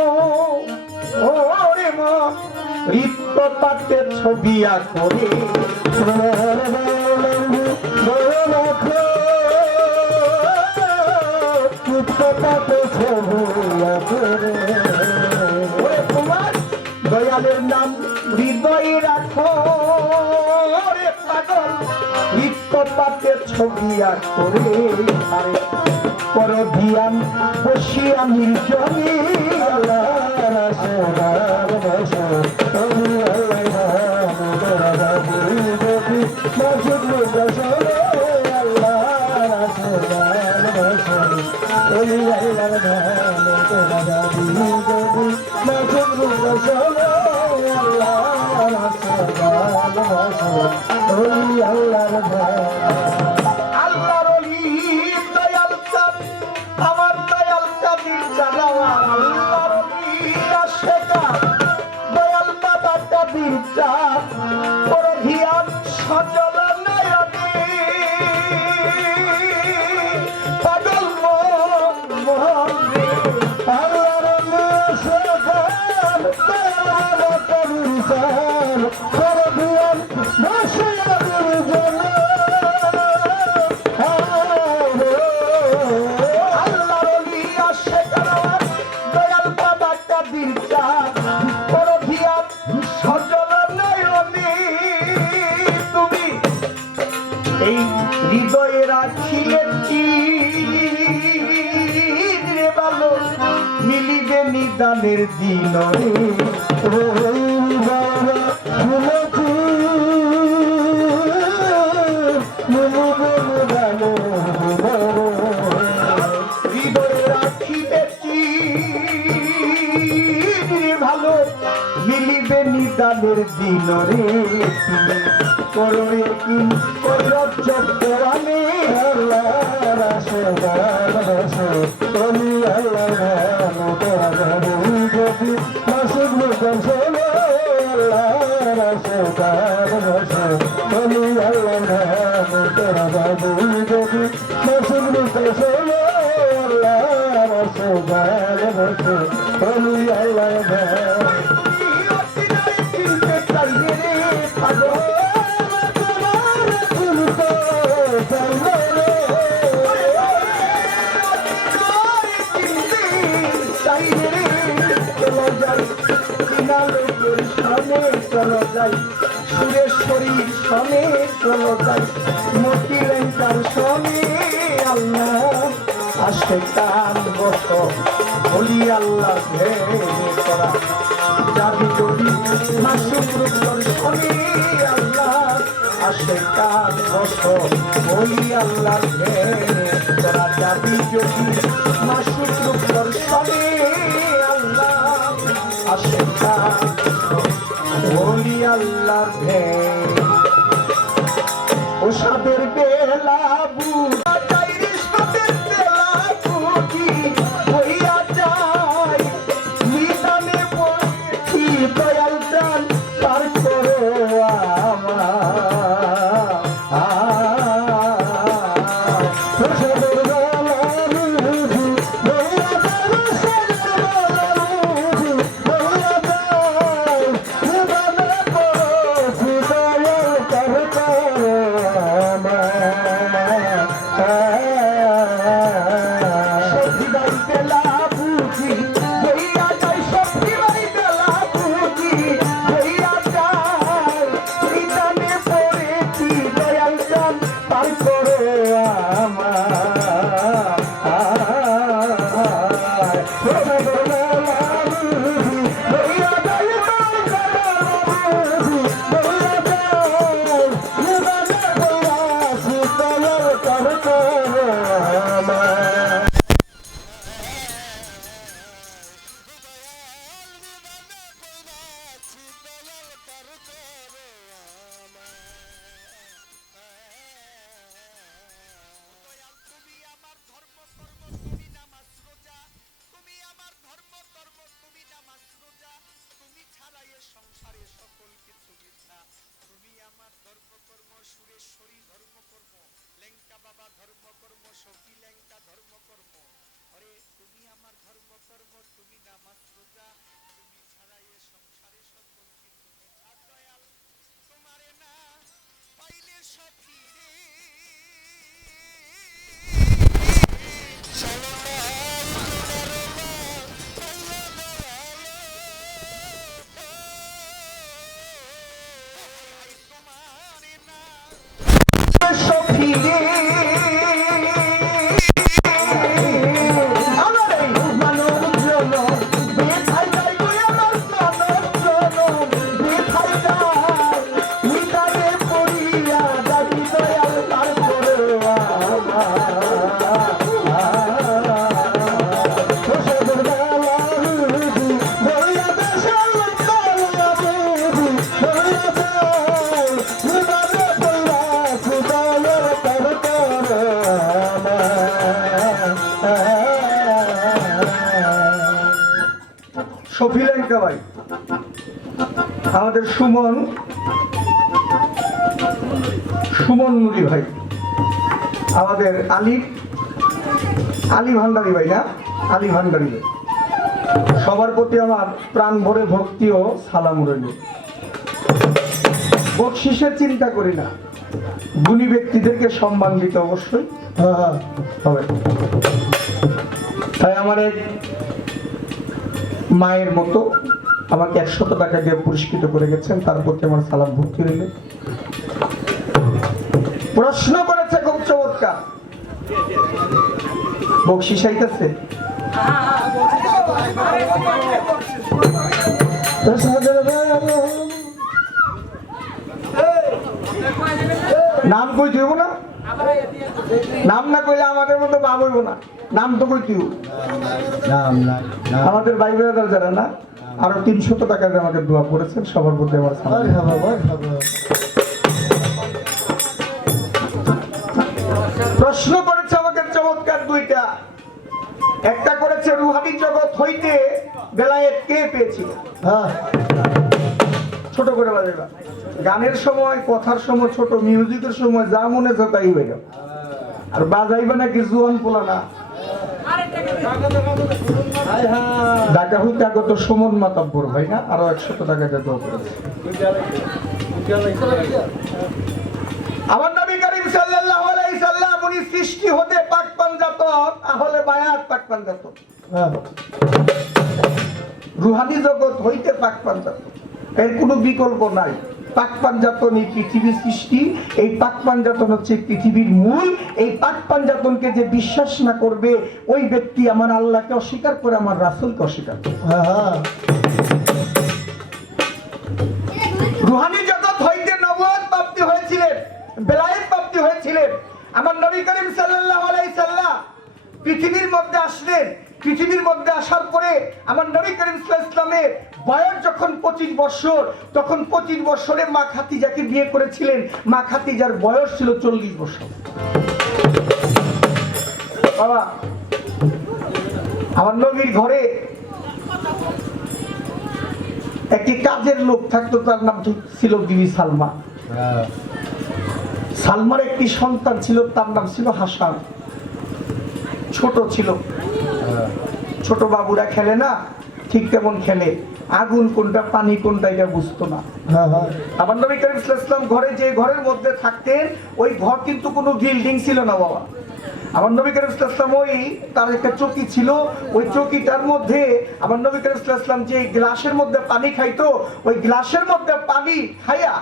ওরে মন হৃদপাতে ছবি আঁকরে ওরে তোমার দয়ালের নাম হৃদয়ে রাখো রে পাগল হৃদপাতে ছবি আঁকরে। আরে পর ধিয়ান বসিয়া নির্জনে আল্লাহ রাসূল ভালোবাসো তুমি আল্লাহ জানো তোরা যাবি যদি মাসুদ বসো আল্লাহ রাসূল ভালোবাসো তুমি আল্লাহ জানো তোরা যাবি যদি মাসুদ বসো আল্লাহ রাসূল ভালোবাসো তুমি আল্লাহ জানো। আল্লাহর ওলি দয়াল কাম আমার দয়াল কাদির জানাওয়া আল্লাহর ওলি আশেকা দয়াল বাবা কাদির চাঁদ বড় ধিয়ান সজল নয়নে পাগল মন মন রে। আল্লাহর ওলি আশেকা দয়াল কাদির চাঁদ বড় ধিয়ান সজল নয়নে এই হৃদয়ে রাখিলে রে ভালো মিলিবে নিদানের দিন হৃদয়ে রাখিলে ভালো মিলিবে নিদানের দিন রে। করবে কি আমি আল্লাহ রাসূল ভালোবাসো তুমি আল্লাহ জানো তোরা যাবি যদি মাসুদ বসো আল্লাহ রাসূল ভালোবাসো তুমি আল্লাহ জানো তোরা যাবি যদি মাসুদ বসো আল্লাহ রাসূল ভালোবাসো তুমি আল্লাহ জানো। চলো যাই সুরেশ্বরীর সনে চলো যাই মতি লেঙ্কার সনে আল্লাহ আসে কান বস বলি আল্লাহ ভেবে করা যাবি যদি মাসুদ রূপর সনে আল্লাহ আসে আশেকার বসো ওলি আল্লাহর প্রেমে তোরা যাবি যদি মাসুক রূপ দর্শনে আল্লাহ আশেকার ওলি আল্লাহর প্রেমে ও সাদের বেলা বুঝা যায় রে সাদের বেলা বুঝি হইয়া যায় নিদানে পড়ছি দয়াল জান তার করো শফিলেঙ্কা ভাই আমাদের সুমন নুরি ভাই আমাদের আলী ভান্ডারী ভাই না আলী ভান্ডারী ভাই সবার প্রতি আমার প্রাণ ভরে ভক্তি ও সালাম রইল বকশিসের চিন্তা করি না গুণী ব্যক্তিদেরকে সম্মান দিতে অবশ্যই হবে তাই আমার এক মায়ের মতো আমাকে 100 টাকা দিয়ে পুরস্কৃত করে গেছেন তার প্রতি আমার সালাম ভক্তি রইল প্রশ্ন করেছে খুব চমৎকার বকশিস আইতেছে নাম কই দিব না নাম না কইলে আমাদের মতো বাপ হইব না নাম তো কই দিও আমাদের ভাই ব্রাদার যারা না আরো 300 টাকা দিয়ে আমাকে দোয়া করেছেন সবার প্রতি আমার প্রশ্ন করেছে আমাকে চমৎকার দুইটা একটা করেছে রুহানি জগৎ হইতে বেলায়েত কে পেয়েছিল ছোট করে বাজাইবা গানের সময় কথার সময় ছোট মিউজিকের সময় যা মনে তাই হয়ে গেল আর বাজাইবা নাকি জুয়ান পোলা না ঢাকা হইতে আগত সুমন মাতাব্বর ভাই না আরো 100 টাকা দিয়ে দোয়া করেছে আমার নবী করিম সাল্লাল্লাহু আলাইহি সাল্লাম উনি সৃষ্টি হতে পাক পাঞ্জাত আহলে বায়াত পাক পাঞ্জাত রুহানি জগৎ হইতে পাক পাঞ্জাত এর কোনো বিকল্প নাই পাক পাঞ্জাতন এই পৃথিবীর সৃষ্টি এই পাক পাঞ্জাতন হচ্ছে পৃথিবীর মূল এই পাক পাঞ্জাতনকে যে বিশ্বাস না করবে ওই ব্যক্তি আমার আল্লাহকে অস্বীকার করে আমার রাসূলকে অস্বীকার করে রুহানি জগৎ হইতে নবুয়ত প্রাপ্তি হয়েছিলেন নবী করিম সাল্লাল্লাহু আলাইহি সাল্লাম পৃথিবীর মধ্যে আসলেন। পৃথিবীর মধ্যে আসার পরে আমার নবী করিম সাল্লাল্লাহু আলাইহি সাল্লামের বয়স যখন 25 বছর, তখন 25 বছরে মা খাদিজাকে বিয়ে করেছিলেন। মা খাদিজার বয়স ছিল 40 বছর। বাবা, আমার নবীর ঘরে একটি কাজের লোক থাকতো, তার নাম ছিল বিবি সালমা। সালমার একটি সন্তান ছিল, তার নাম ছিল হাসান। ছোট ছিল, ছোট বাবুরা খেলে না, ঠিক তেমন খেলে। আগুন কোনটা পানি কোনটা এটা বুঝতো না। আমার নবী করিম সাল্লাল্লাহু আলাইহি ওয়াসাল্লাম ঘরে যে ঘরের মধ্যে থাকতেন, ওই ঘর কিন্তু কোনো বিল্ডিং ছিল না বাবা। আমার নবী করিম সাল্লাল্লাহু আলাইহি ওয়াসাল্লাম ওই তার একটা চৌকি ছিল, ওই চৌকিটার মধ্যে আমার নবী করিম সাল্লাল্লাহু আলাইহি ওয়াসাল্লাম যে গ্লাসের মধ্যে পানি খাইতো, ওই গ্লাসের মধ্যে পানি খাইয়া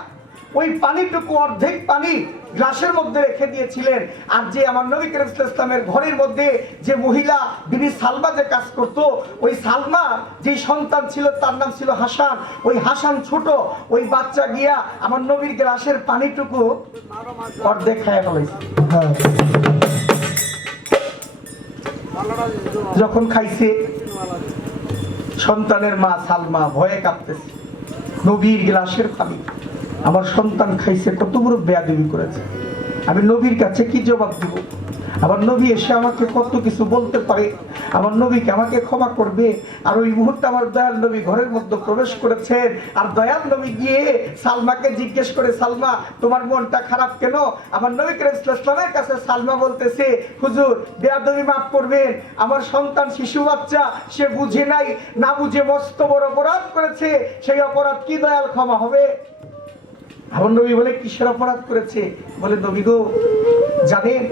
ওই পানিটুকু অর্ধেক পানি গ্লাসের মধ্যে রেখে দিয়েছিলেন। আর যে আমার নবী করিম সাল্লাল্লাহু আলাইহি ওয়াসাল্লামের ঘরের মধ্যে যে মহিলা বিবি সালমা যে কাজ করত, ওই সালমা যে সন্তান ছিল তার নাম ছিল হাসান। ওই হাসান ছোট, ওই বাচ্চা গিয়া আমার নবীর গ্লাসের পানিটুকু অর্ধেক খাইয়া ফেলাইছে। যখন খাইছে, সন্তানের মা সালমা ভয়ে কাঁপতেছে, নবীর গ্লাসের পানি আমার সন্তান খাইছে, কত বড় বেয়াদবি করেছে, আমি নবীর কাছে কি জবাব দিব? আমার নবী এসে আমাকে কত কিছু বলতে পারে, আমার নবীকে আমাকে ক্ষমা করবে। আর ওই মুহূর্তে আমার দয়াল নবী ঘরের মধ্যে প্রবেশ করেছেন। আর দয়াল নবী গিয়ে সালমাকে জিজ্ঞেস করে, সালমা তোমার মনটা খারাপ কেন? আমার নবী করিম সাল্লাল্লাহু আলাইহি ওয়াসাল্লামের কাছে সালমা বলতেছে, হুজুর বেয়াদবি মাফ করবেন, আমার সন্তান শিশু বাচ্চা, সে বুঝে নাই, না বুঝে মস্ত বড় অপরাধ করেছে, সেই অপরাধ কি দয়াল ক্ষমা হবে? আমার নবী বলে, কিসের অপরাধ করেছে? বলে, নবী গো, জানেন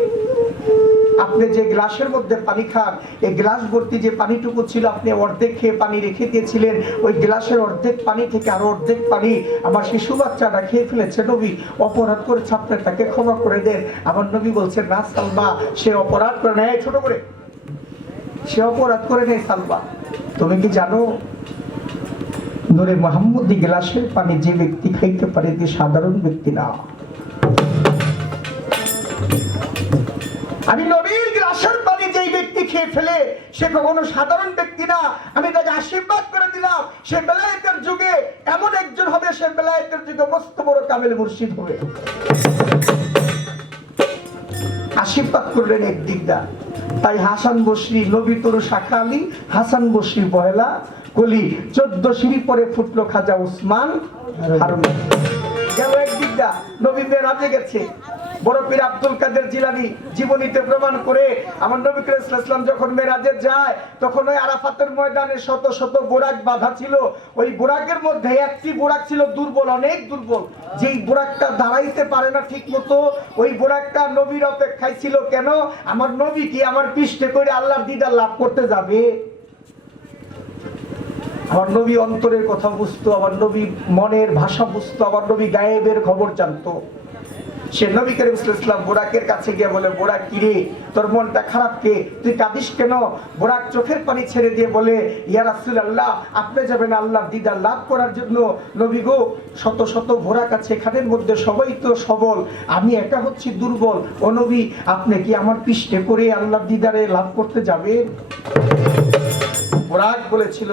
আপনি যে গ্লাসের মধ্যে পানি খান, এই গ্লাস ভর্তি যে পানিটুকু ছিল, আপনি অর্ধেক খেয়ে পানি রেখে দিয়েছিলেন, ওই গ্লাসের অর্ধেক পানি থেকে আরো অর্ধেক পানি আমার শিশু বাচ্চাটা খেয়ে ফেলেছে। নবী অপরাধ করেছে, আপনি তাকে ক্ষমা করে দেন। আমার নবী বলছেন, না সালমা, সে অপরাধ করে নেয়, ছোট করে, সে অপরাধ করে নেয় সালমা। তুমি কি জানো নূরে মুহাম্মদী গ্লাসের পানি যে ব্যক্তি খাইতে পারে, যে সাধারণ ব্যক্তি না। আমি নবীর গ্লাসের পানি যেই ব্যক্তি খেয়ে ফেলে, সে কখনো সাধারণ ব্যক্তি না। আমি তাকে আশীর্বাদ করে দিলাম, সে বেলায়েতের যুগে এমন একজন হবে, সে বেলায়েতের যুগে মস্ত বড় কামেল মুর্শিদ হবে। আশীর্বাদ করলেন একদিকটা। তাই হাসান বসরি নবী তরু শাখা আলী, হাসান বসরি পয়লা কলি, 14 সিঁড়ি পরে ফুটলো খাজা উসমান হারুন। গেল একদিকটা, নবী মেরাজে গেছে। বড় পীর আব্দুল কাদের জিলানী জীবনীতে প্রমাণ করে, আমার নবী করিম সাল্লাল্লাহু আলাইহি ওয়াসাল্লাম যখন মেরাজে যায়, তখন ওই আরাফাতের ময়দানে শত শত বুরাক বাঁধা ছিল। ওই বুরাকের মধ্যে একটি বুরাক ছিল দুর্বল, অনেক দুর্বল, যেই বুরাকটা দাঁড়াইতে পারে না ঠিক মতো। ওই বুরাকটা নবীর অপেক্ষায় ছিল। কেন? আমার নবী কি আমার পৃষ্ঠে করে আল্লাহর দিদার লাভ করতে যাবে? আমার নবী অন্তরের কথা বুঝতো, আমার নবী মনের ভাষা বুঝতো, আমার নবী গায়েবের খবর জানতো। সে নবী করিম সাল্লাল্লাহু আলাইহি ওয়াসাল্লাম বুরাকের কাছে গিয়ে বলে, বুরাক কিরে, তোর মনটা খারাপ কে? তুই কাঁদিস কেন? বুরাক চোখের পানি ছেড়ে দিয়ে বলে, ইয়া রাসূলুল্লাহ, আপনি যাবেন আল্লাহর দিদার লাভ করার জন্য। নবী গো, শত শত বুরাক আছে, এখানের মধ্যে সবাই তো সবল, আমি একা হচ্ছি দুর্বল। ও নবী, আপনি কি আমার পৃষ্ঠে করে আল্লাহর দিদারে লাভ করতে যাবেন? বুরাক বলেছিল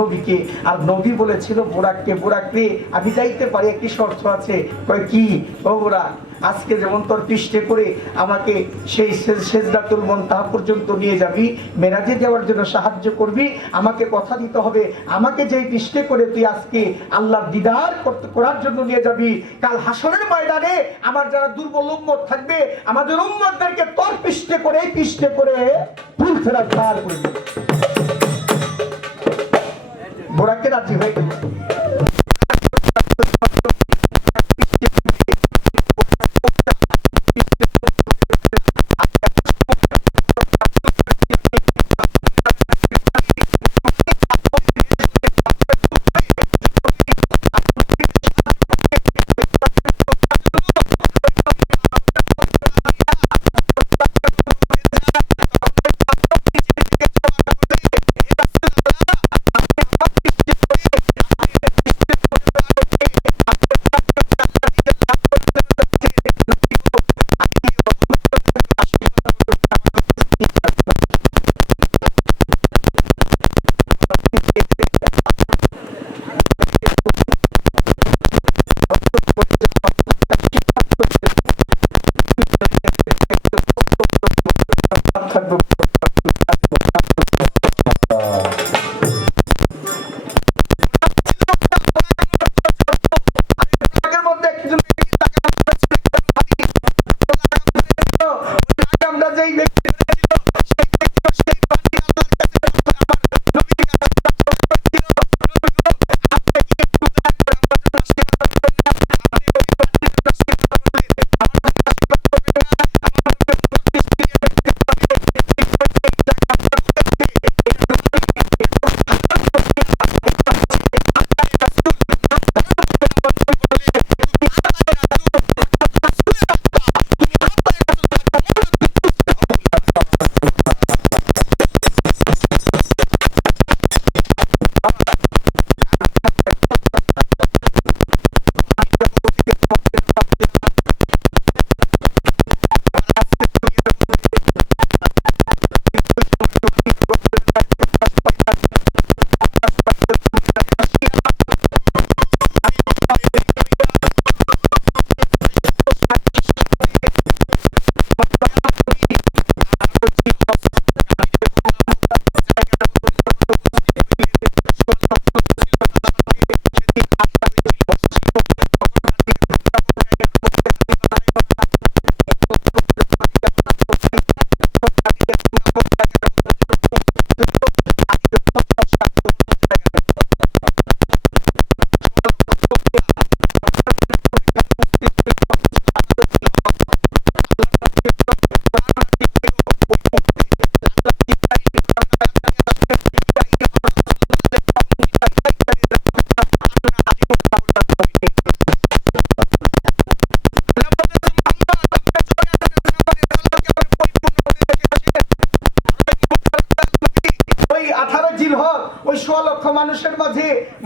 নবীকে, আর নবী বলেছিল বুরাককে, বুরাক রে, আমি যাইতে পারি, একটি শর্ত আছে। কয় কি? ও বুরাক, আজকে যেমন তোর পৃষ্ঠে করে আমাকে সেই সিদরাতুল মুনতাহা পর্যন্ত নিয়ে যাবি, মেরাজে যাওয়ার জন্য সাহায্য করবি, আমাকে কথা দিতে হবে, আমাকে যেই পৃষ্ঠে করে তুই আজকে আল্লাহর দিদার করার জন্য নিয়ে যাবি, কাল হাসরের ময়দানে আমার যারা দুর্বল উম্মত থাকবে, আমাদের উম্মতদেরকে তোর পৃষ্ঠে করে ফুল ফেরা পার করবি। বুরাকে রাজি হয়ে গেল।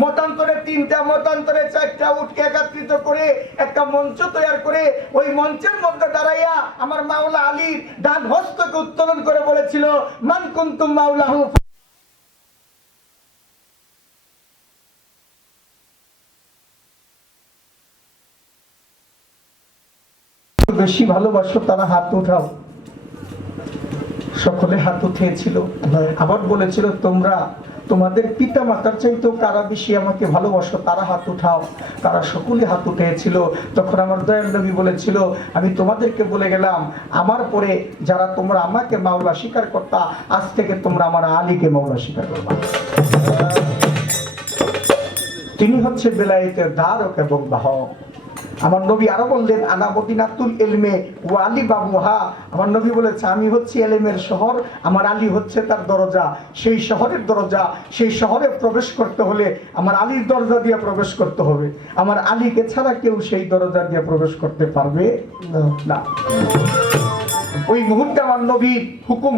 মতান্তরে 3টা মতান্তরে 4টা উটকে একত্রিত করে একটা মঞ্চ তৈরি করে ওই মঞ্চের মধ্যে দাঁড়াইয়া আমার মাওলা আলীর ডান হস্তকে উত্তোলন করে বলেছিল, মান কুনতুম মাওলাহু বেশি ভালোবাসো তারা হাত উঠাও। সকলে হাত উঠিয়েছিল। আবার বলেছিল, তোমরা তোমাদের পিতা মাতার চাইতেও কারা বেশি আমাকে ভালোবাসো তারা হাত উঠাও। তারা সকলে হাত উঠিয়েছিল। তখন আমার দয়াল নবী বলেছিল, আমি তোমাদেরকে বলে গেলাম, আমার পরে যারা তোমরা আমাকে মাওলা স্বীকার করতা, আজ থেকে তোমরা আমার আলীকে মাওলা স্বীকার করবা। তিনি হচ্ছে বেলায়েতের ধারক এবং বাহক। আমার নবী আরো বললেন, আনা মদিনাতুল ইলমে ওয়া আলী বাবুহা। আমার নবী বলেছে, আমি হচ্ছি ইলমের শহর, আমার আলী হচ্ছে তার দরজা। সেই শহরের দরজা, সেই শহরে প্রবেশ করতে হলে আমার আলীর দরজা দিয়ে প্রবেশ করতে হবে। আমার আলীকে ছাড়া কেউ সেই দরজা দিয়ে প্রবেশ করতে পারবে না। ওই মুহূর্তে আমার নবীর হুকুম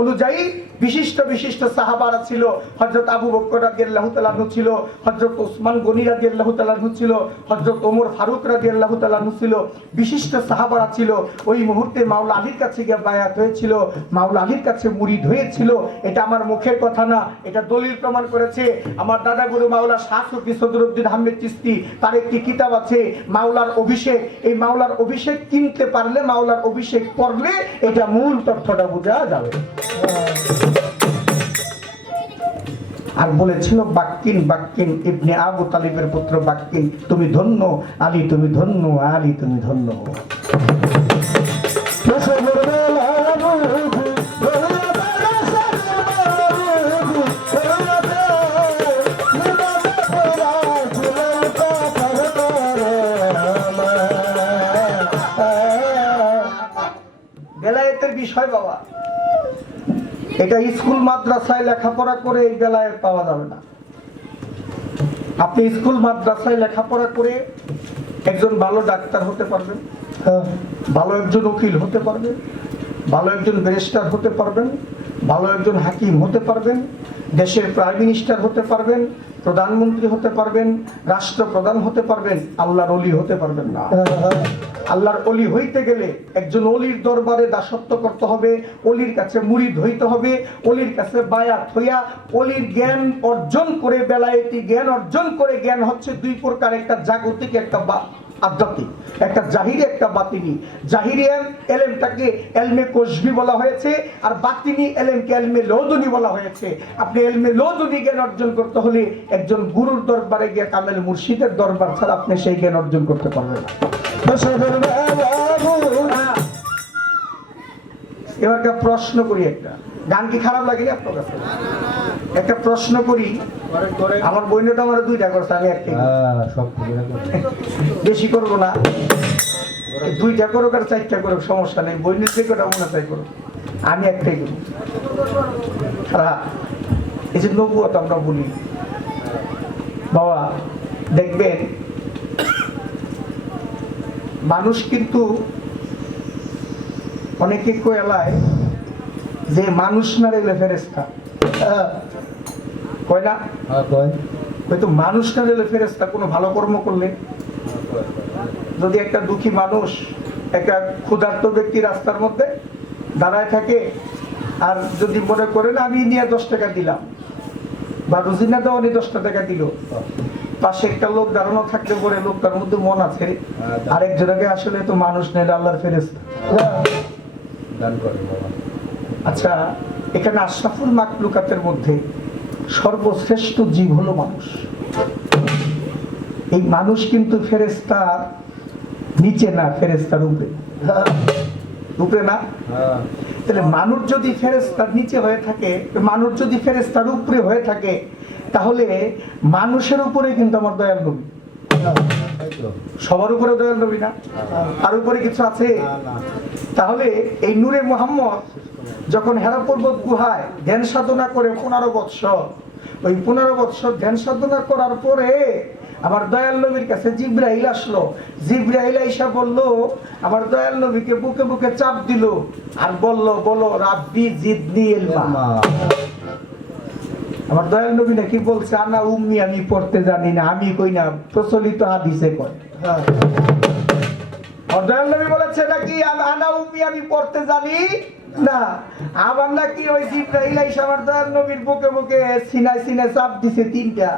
অনুযায়ী বিশিষ্ট বিশিষ্ট সাহাবারা ছিল। হযরত আবু বকর রাদিয়াল্লাহু তাআলা আনহু ছিল, হযরত ওসমান গনি রাদিয়াল্লাহু তাআলা আনহু ছিল, হযরত ওমর ফারুক রাদিয়াল্লাহু তাআলা আনহু ছিল। বিশিষ্ট সাহাবারা ছিল। ওই মুহূর্তে মাওলা আলীর কাছে গিয়ে বায়াত হয়েছিল, মাওলা আলীর কাছে মুরিদ হয়েছিল। এটা আমার মুখের কথা না, এটা দলিল প্রমাণ করেছে আমার দাদা গুরু মাওলা শাহ সুফি সদরুদ্দিন আহমেদ চিশতি। তার একটি কিতাব আছে মাওলার অভিষেক। এই মাওলার অভিষেক কিনতে পারলে, মাওলার অভিষেক পড়লে এটা মূল তথ্যটা বোঝা যাবে। আর বলেছিল, বাক্কিন বাক্কিন ইবনে আবু তালিবের পুত্র বাক্কিন, তুমি ধন্য আলী, তুমি ধন্য আলী, তুমি ধন্য। বেলায়েতের বিষয় বাবা, এটা স্কুল মাদ্রাসায় লেখাপড়া করে এই বেলায়েত পাওয়া যাবে না। আপনি স্কুল মাদ্রাসায় লেখাপড়া করে একজন ভালো ডাক্তার হতে পারবেন, ভালো একজন উকিল হতে পারবেন, ভালো একজন ব্যারিস্টার হতে পারবেন, ভালো একজন হাকিম হতে পারবেন, দেশের প্রাইম মিনিস্টার হতে পারবেন, প্রধানমন্ত্রী হতে পারবেন, রাষ্ট্রপ্রধান হতে পারবেন, আল্লাহর ওলি হতে পারবেন না। আল্লাহর ওলি হইতে গেলে একজন ওলির দরবারে দাসত্ব করতে হবে, ওলির কাছে মুরিদ হইতে হবে, ওলির কাছে বায়াত হইয়া ওলির জ্ঞান অর্জন করে, বেলায়েতি জ্ঞান অর্জন করে। জ্ঞান হচ্ছে দুই প্রকার, একটা জাগতিক, একটা আধ্যাত্মিক, একটা জাহিরি, একটা বাতিনি। জাহিরি এলেমটাকে এলমে কসবি বলা হয়েছে, আর বাতিনি এলেমকে এলমে লৌদুনি বলা হয়েছে। আপনি এলমে লৌদুনি জ্ঞান অর্জন করতে হলে একজন গুরুর দরবারে গিয়ে, কামেল মুর্শিদের দরবার ছাড়া আপনি সেই জ্ঞান অর্জন করতে পারবেন না। এবার একটা প্রশ্ন করি, একটা গান কি খারাপ লাগে না আপনার কাছে? একটা প্রশ্ন করি। আমার বইনে তো আমার 2টা করছে, আমি একটাই, বেশি করবো না। 2টা করুক আর 4টা করুক, সমস্যা নেই। বইনের থেকে ওটা মনে চাই করুক, আমি একটাই করি। খারাপ এই যে নবুয়ত আমরা বলি বাবা, দেখবেন মানুষ কিন্তু অনেকে কয়লায় যে মানুষ না রেলে ফেরেস্তা কয় না, হয়তো মানুষ না রেলে ফেরেস্তা। কোনো ভালো কর্ম করলে, যদি একটা দুঃখী মানুষ, একটা ক্ষুধার্ত ব্যক্তি রাস্তার মধ্যে দাঁড়ায় থাকে, আর যদি মনে করেন আমি নিয়ে 10 টাকা দিলাম, বা রুজিনা দেওয়া 10 টাকা দিল, পাশে একটা লোক দাঁড়ানো থাকতে পরে লোকটার মধ্যে মন আছে, আরেকজনকে আসলে তো মানুষ নেই, আল্লাহর ফেরেশতা। আচ্ছা, এখানে আশরাফুল মাখলুকাতের মধ্যে সর্বশ্রেষ্ঠ জীব হলো মানুষ। এই মানুষ কিন্তু ফেরেশতার নিচে না, ফেরেশতার উপরে। উপরে না? তাহলে মানুষ যদি ফেরেশতার নিচে হয়ে থাকে, মানুষ যদি ফেরেশতার উপরে হয়ে থাকে, তাহলে মানুষের উপরে কিন্তু আমার দয়াল নবী। সবার উপরে দয়াল নবী না? আর উপরে কিছু আছে? তাহলে এই নূরে মুহাম্মদ যখন হেরা পর্বত গুহায় ধ্যান সাধনা করে 15 বৎসর, ওই 15 বৎসর ধ্যান সাধনা করার পরে আমার দয়াল নবীর কাছে জিবরাইল আসলো। জিবরাইল আইসা বলল, আমার দয়াল নবীকে বুকে বুকে চাপ দিল আর বলল, বলো রাব্বি জিদনি ইলমা। আমার দয়াল নবী নাকি বলছে আনা উম্মি, আমি পড়তে জানি না। আমি কই না, প্রচলিত হাদিসে কয়। হ্যাঁ আর দয়াল নবী বলেছে নাকি আনা উম্মি, আমি পড়তে জানি না। আবার নাকি ওই জিবরাইল আইসা আমার দয়াল নবীর বুকে বুকে সিনায় সিনায় চাপ দিছে তিনটা।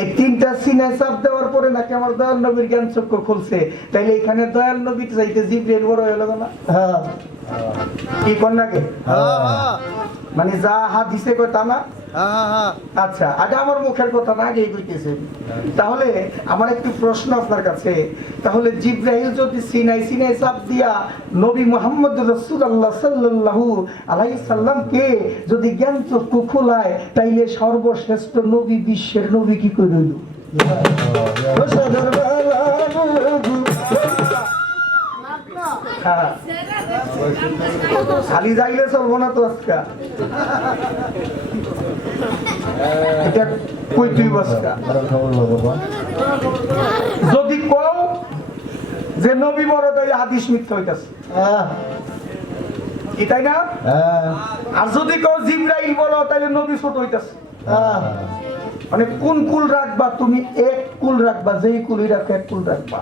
এই তিনটা সিনায় চাপ দেওয়ার পরে নাকি আমার দয়াল নবীর জ্ঞান চক্ষু খুলছে। তাইলে এখানে দয়াল নবীর চাইতে জিবরাইল বড় হলো না? হ্যাঁ কি কোন নাকি? হ্যাঁ মানে যা হাদিসে কয় তা না? হ্যাঁ আচ্ছা, আগে আমার মুখের কথা না, আগেই কইতেছে। তাহলে আমার একটু প্রশ্ন আপনার কাছে, তাহলে জিবরাইল যদি সিনাই সিনাই চাপ দিয়া নবী মুহাম্মদ রাসূলুল্লাহ সাল্লাল্লাহু আলাইহি সাল্লামকে যদি জ্ঞান চক্ষু খোলায়, তাইলে সর্বশ্রেষ্ঠ নবী, বিশ্বের নবী কি করে হইল? হ্যাঁ, খালি যাইলে চলবো না তো আজকে। এটা কই তুই বসকা যদি কও যে নবী বড়, তাই হাদিস মিথ্যা হইতাছে, কি তাই না? আর যদি কও জিবরাইল বড়, তাইলে নবী ছোট হইতাছে। মানে কোন কুল রাখবা তুমি? এক কুল রাখবা, যেই কুলই রাখো এক কুল রাখবা।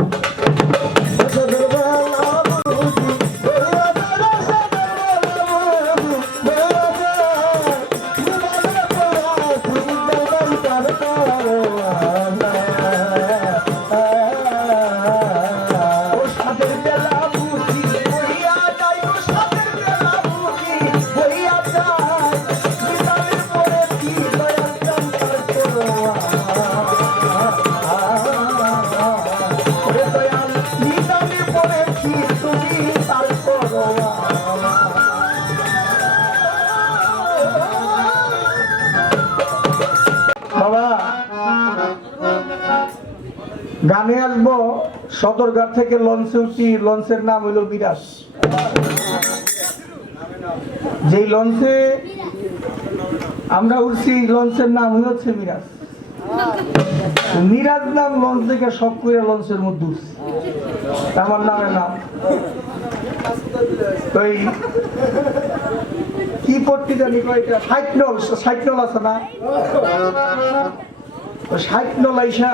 গানে আসবো সদরঘাট থেকে লঞ্চে উঠি, লঞ্চের নাম হইল মিরাজ। যেই লঞ্চে আমরা উঠছি, লঞ্চের নাম হচ্ছে মিরাজ। মিরাজ নাম লঞ্চ থেকে সব করে লঞ্চের মধ্যে উঠছি, আমার নামের নাম ওই কি পট্টি জানি কয়টা সাইটনল আছে না? সাইটনল আইসা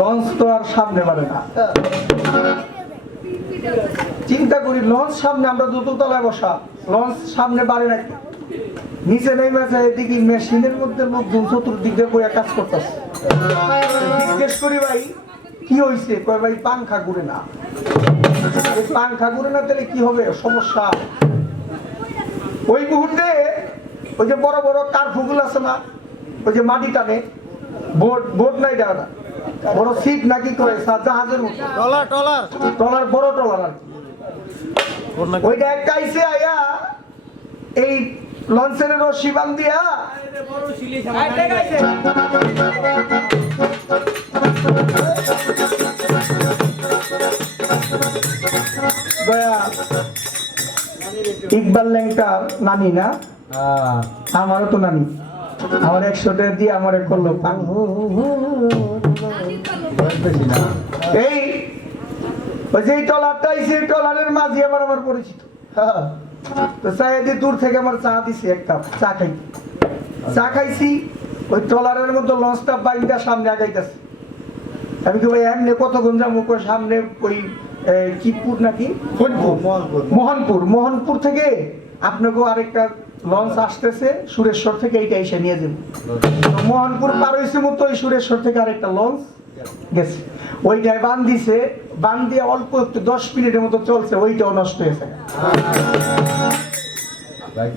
লঞ্চ তো আর সামনে বাড়ে না। চিন্তা করি, লঞ্চ সামনে, আমরা দোতলায় বসা, লঞ্চ সামনে বাড়ে নাকি? নিচে নেই মাঝে এদিকে মেশিনের মধ্যে লোকজন চতুর্দিক দিয়ে বইয়া কাজ করতেছে। জিজ্ঞেস করি ভাই কি হয়েছে? কয় ভাই পাংখা ঘুরে না। পাংখা ঘুরে না তাহলে কি হবে? সমস্যা। ওই মুহূর্তে ওই যে বড় বড় কার্ফুগুলো আছে না, ওই যে মাটি টানে, বোট নাই দেওয়া না, বড় সিট নাকি কয় জাহাজের মতো, টলার বড় টলার আর কি। ওইটা এক গাইছে আয়া এই লঞ্চের রশি বান্ধিয়া ইকবাল ল্যাংটার নানি না? আমারও তো নানি। আমার 100 টাকা দিয়ে আমার করলো এই ওই যে টলারটা, সেই টলারের মাঝে আমার পরিচিত। তো চাইদি দূর থেকে আমার চা দিছি, এক কাপ চা খাইছি। ওই টলারের মধ্যে লঞ্চটা বাইন্দা সামনে আগাইতেছে। আমি কি ভাই এমনি কতক্ষণ যাবো? সামনে ওই কিপুর নাকি মোহনপুর থেকে আপনাকেও আরেকটা লঞ্চ আসতেছে সুরেশ্বর থেকে, এইটা এসে নিয়ে যাবো। মোহনপুর পার হয়েছে মতো ওই সুরেশ্বর থেকে আরেকটা লঞ্চ গেছে, ওইটাই বান্ধিয়ে অল্প একটু 10 মিনিটের মতো চলছে, ওইটাও নষ্ট হয়েছে।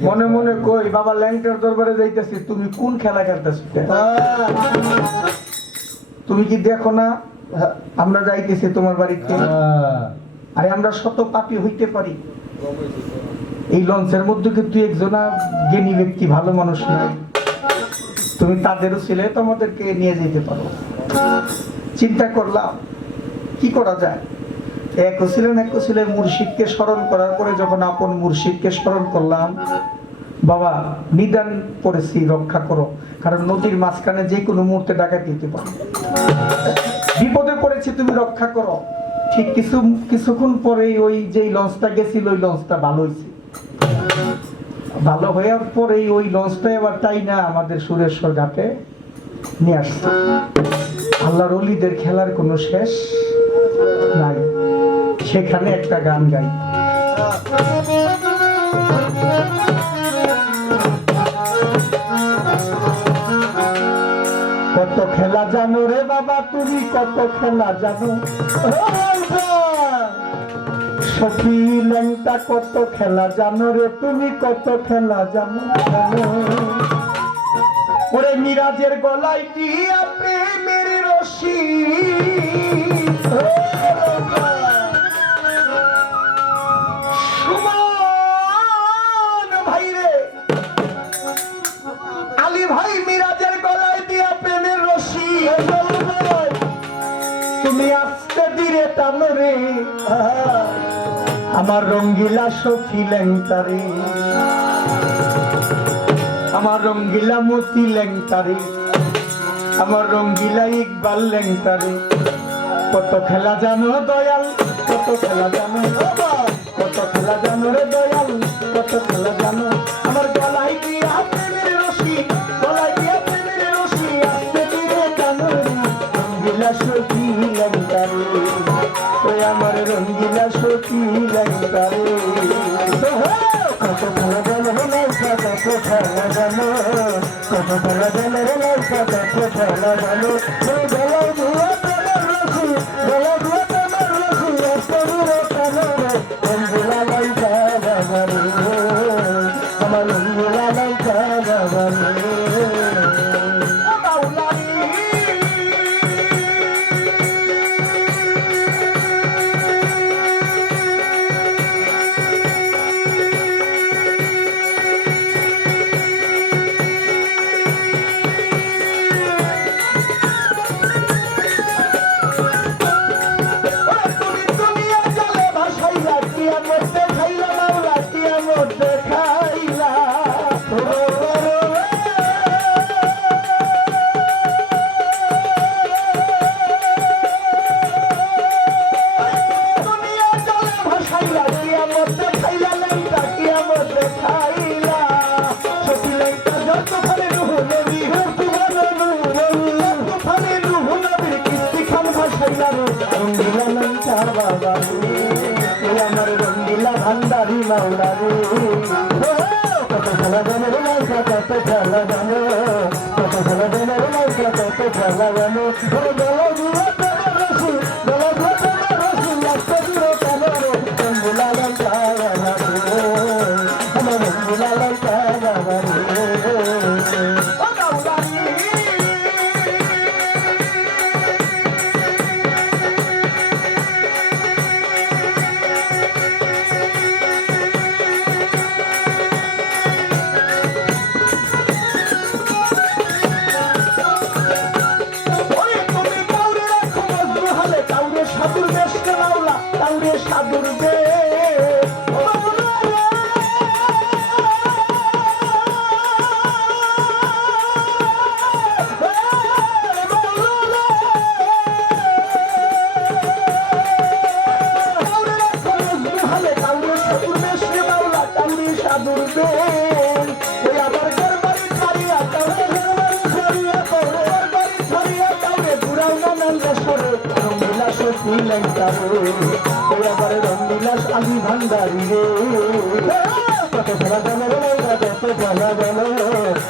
মনে মনে কই বাবা ল্যাংটার দরবারে যাইতেছি, তুমি কোন খেলা খেলতেছ? তুমি কি দেখো না আমরা যাইতেছি তোমার বাড়িতে? আরে আমরা শত পাপী হইতে পারি, এই লঞ্চের মধ্যে কিন্তু একজনা জ্ঞানী ব্যক্তি, ভালো মানুষ নাই, তুমি তাদেরও ছেলে, তোমাদেরকে নিয়ে যেতে পারো। চিন্তা করলাম কি করা যায়। এক ছিলেন মুর্শিদকে স্মরণ করার পরে যখন আপন মুর্শিদকে স্মরণ করলাম, বাবা নিদান পড়েছি, রক্ষা করো, কারণ নদীর মাঝখানে যে কোনো মুহূর্তে ডাকাতি দিতে পারো, বিপদে পড়েছি, তুমি রক্ষা করো। ঠিক কিছুক্ষণ পরে ওই যে লঞ্চটা গেছিল, ওই লঞ্চটা ভালো হয়েছে, ভালো হওয়ার পরেই ওই লঞ্চটা এবার তাই না আমাদের সুরেশ্বর ঘাটে নিয়ে আসছে। আল্লাহর ওলিদের খেলার কোনো শেষ নাই। সেখানে একটা গান গাই। কত খেলা জানো রে বাবা তুমি, কত খেলা জানো সখী ল্যাংটা, কত খেলা জানো রে তুমি, কত খেলা জানো। ওরে মিরাজের গলায় দিয়া প্রেমের রশি, সুমন ভাই রে, আলী ভাই মিরাজের গলায় দিয়া প্রেমের রশি, তুমি আস্তে ধীরে টানো রে আমার রঙ্গিলা সখী ল্যাংটারে, আমার রঙ্গিলা মতি ল্যাংটারে, আমার রঙ্গিলা ইকবাল ল্যাংটারে। কত খেলা জানো দয়াল, কত খেলা জানো, কত খেলা জানো রে দয়াল, কত খেলা জানো। আমার গলায় দিয়া প্রেমের রশি, গলায় দিয়া প্রেমের রশি, আস্তে ধীরে টানো রে রঙ্গিলা সখী ল্যাংটারে, ওই আমার রঙ্গিলা সখী ল্যাংটারে। কত খেলা জানো নৌকা, কত খেলা জানো, কত খেলা জানো রে নৌকা, কত খেলা জানো। গলায় ধুয়া তোমার রশি, গলায় ধুয়া তোমার রশি, আস্তে ধীরে টানো রে রঙ্গিলা ল্যাংটা বাবা রে, আমার রঙ্গিলা ল্যাংটা বাবা রে। আমার রঙ্গিলা ভান্ডারি মাওলা রে, কত খেলা জানো রে নৌকা, কত খেলা জানো, কত খেলা জানো রে নৌকা, কত খেলা জানো। গলা ধুয়া তোমার রশি, গলা ধুয়া তোমার রশি, আস্তে ধীরে টানো রে রঙ্গিলা ল্যাংটা বাবা রে, আমার রঙ্গিলা ল্যাংটা বাবা রে। সাধুর বে সাধুর বে ওই আমার ঘর বাড়ি ছাড়িয়া তাহলে ছাড়িয়া তাহলে ঘুরাও নানান দেশরে রঙ্গিলা সখী ল্যাংটারে, ওই আবার রঙ্গিলাস আলী ভান্ডারি রে। কত খেলা জানো রে নৌকা, কত খেলা জানো,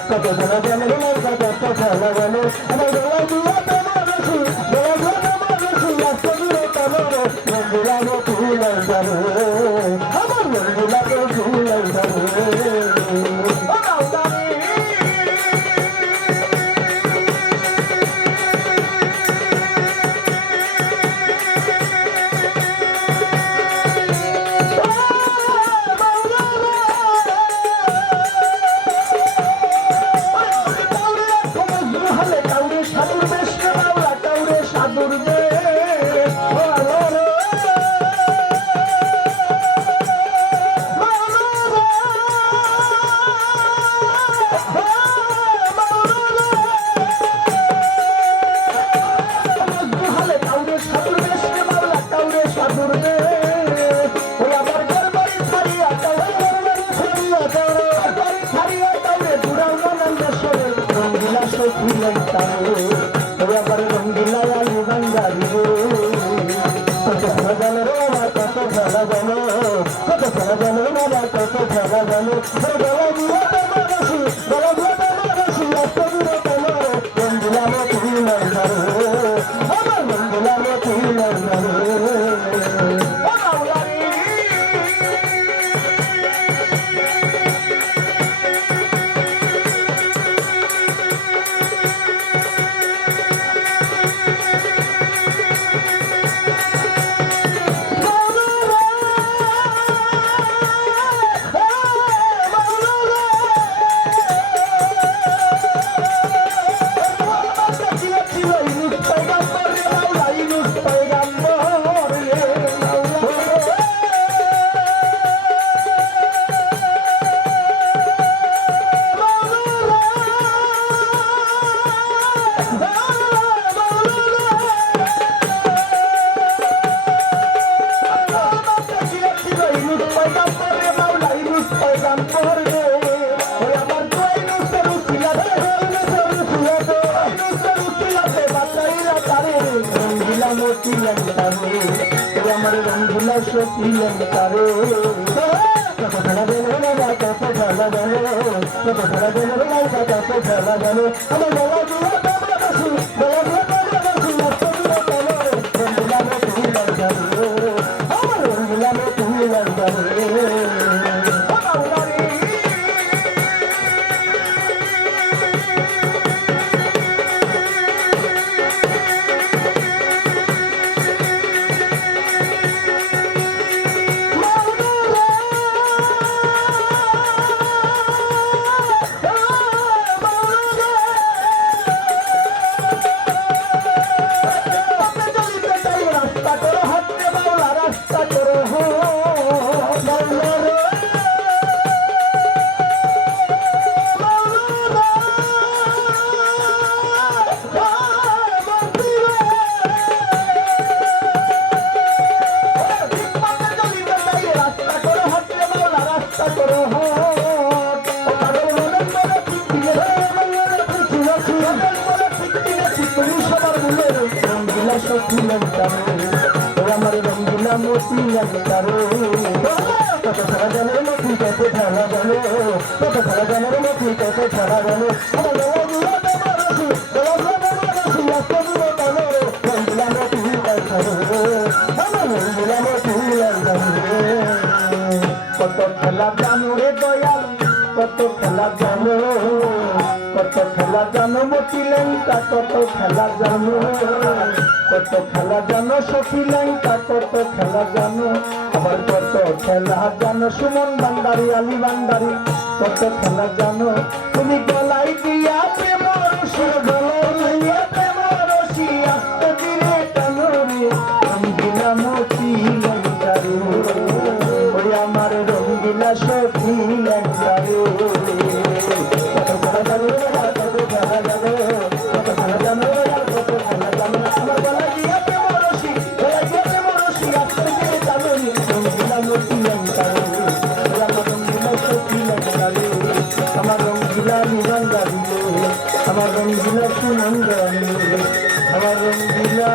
কত খেলা জানো রে নৌকা, কত খেলা জানো। আমার গলায় ধুয়া তোমার রশি, গলায় ধুয়া তোমার রশি, আস্তে ধীরে টানো রে রঙ্গিলা সখী ল্যাংটারে, আমার রঙ্গিলা সখী ল্যাংটারে। সাধুর সখী লেঙ্কারে আমার রঙ্গিলা সখী লেঙ্কারে কত খেলা গেল না কত খেলা গেল কত খেলা গেল না কত খেলা গেল আমার গলা দিয়ে তোমরা বসু গলা দিয়ে তোমরা বসু নষ্ট দিয়ে তোমরা রঙ্গিলা সখী লেঙ্কারে আমার রঙ্গিলা সখী লেঙ্কারে সখী লেঙ্কারে আমার রঙ্গিলা মতি লেঙ্কারে কত খেলা জানের মতি কত খেলা জানো কত খেলা জানের মতি কত খেলা জানো আমার রঙ্গিলা বেমারসি বেমারসি আস্তমিলে কালো রঙ্গিলা মতি লেঙ্কারে আমার রঙ্গিলা মতি লেঙ্কারে কত খেলা জানো রে দয়াল কত খেলা জানো কত খেলা জানো মতি লেঙ্কা কত খেলা জানো কত খেলা জানো সখী লেঙ্কা কত খেলা জানো আবার কত খেলা জানো সুমন ভান্ডারি আলী ভান্ডারি কত খেলা জানো তুমি গলাই দিয়া প্রেম রসি গলাই দিয়া প্রেম রসি আস্তে দিলে টানো রে রঙ্গিলা মতি লেঙ্কারে ওই আমার রঙ্গিলা সখী লেঙ্কারে কত খেলা জানো কত খেলা জানো কত খেলা জানো কত খেলা জানো আমার গলা দিয়া প্রেম রসি গলা দিয়া প্রেম রসি আস্তে দিলে টানো রে রঙ্গিলা মতি লেঙ্কারে ওই আমার রঙ্গিলা সখী লেঙ্কারে আমার রঙ্গিলা নিরঙ্গারি আমার রঙ্গিলা সুনন্দারি আমার রঙ্গিলা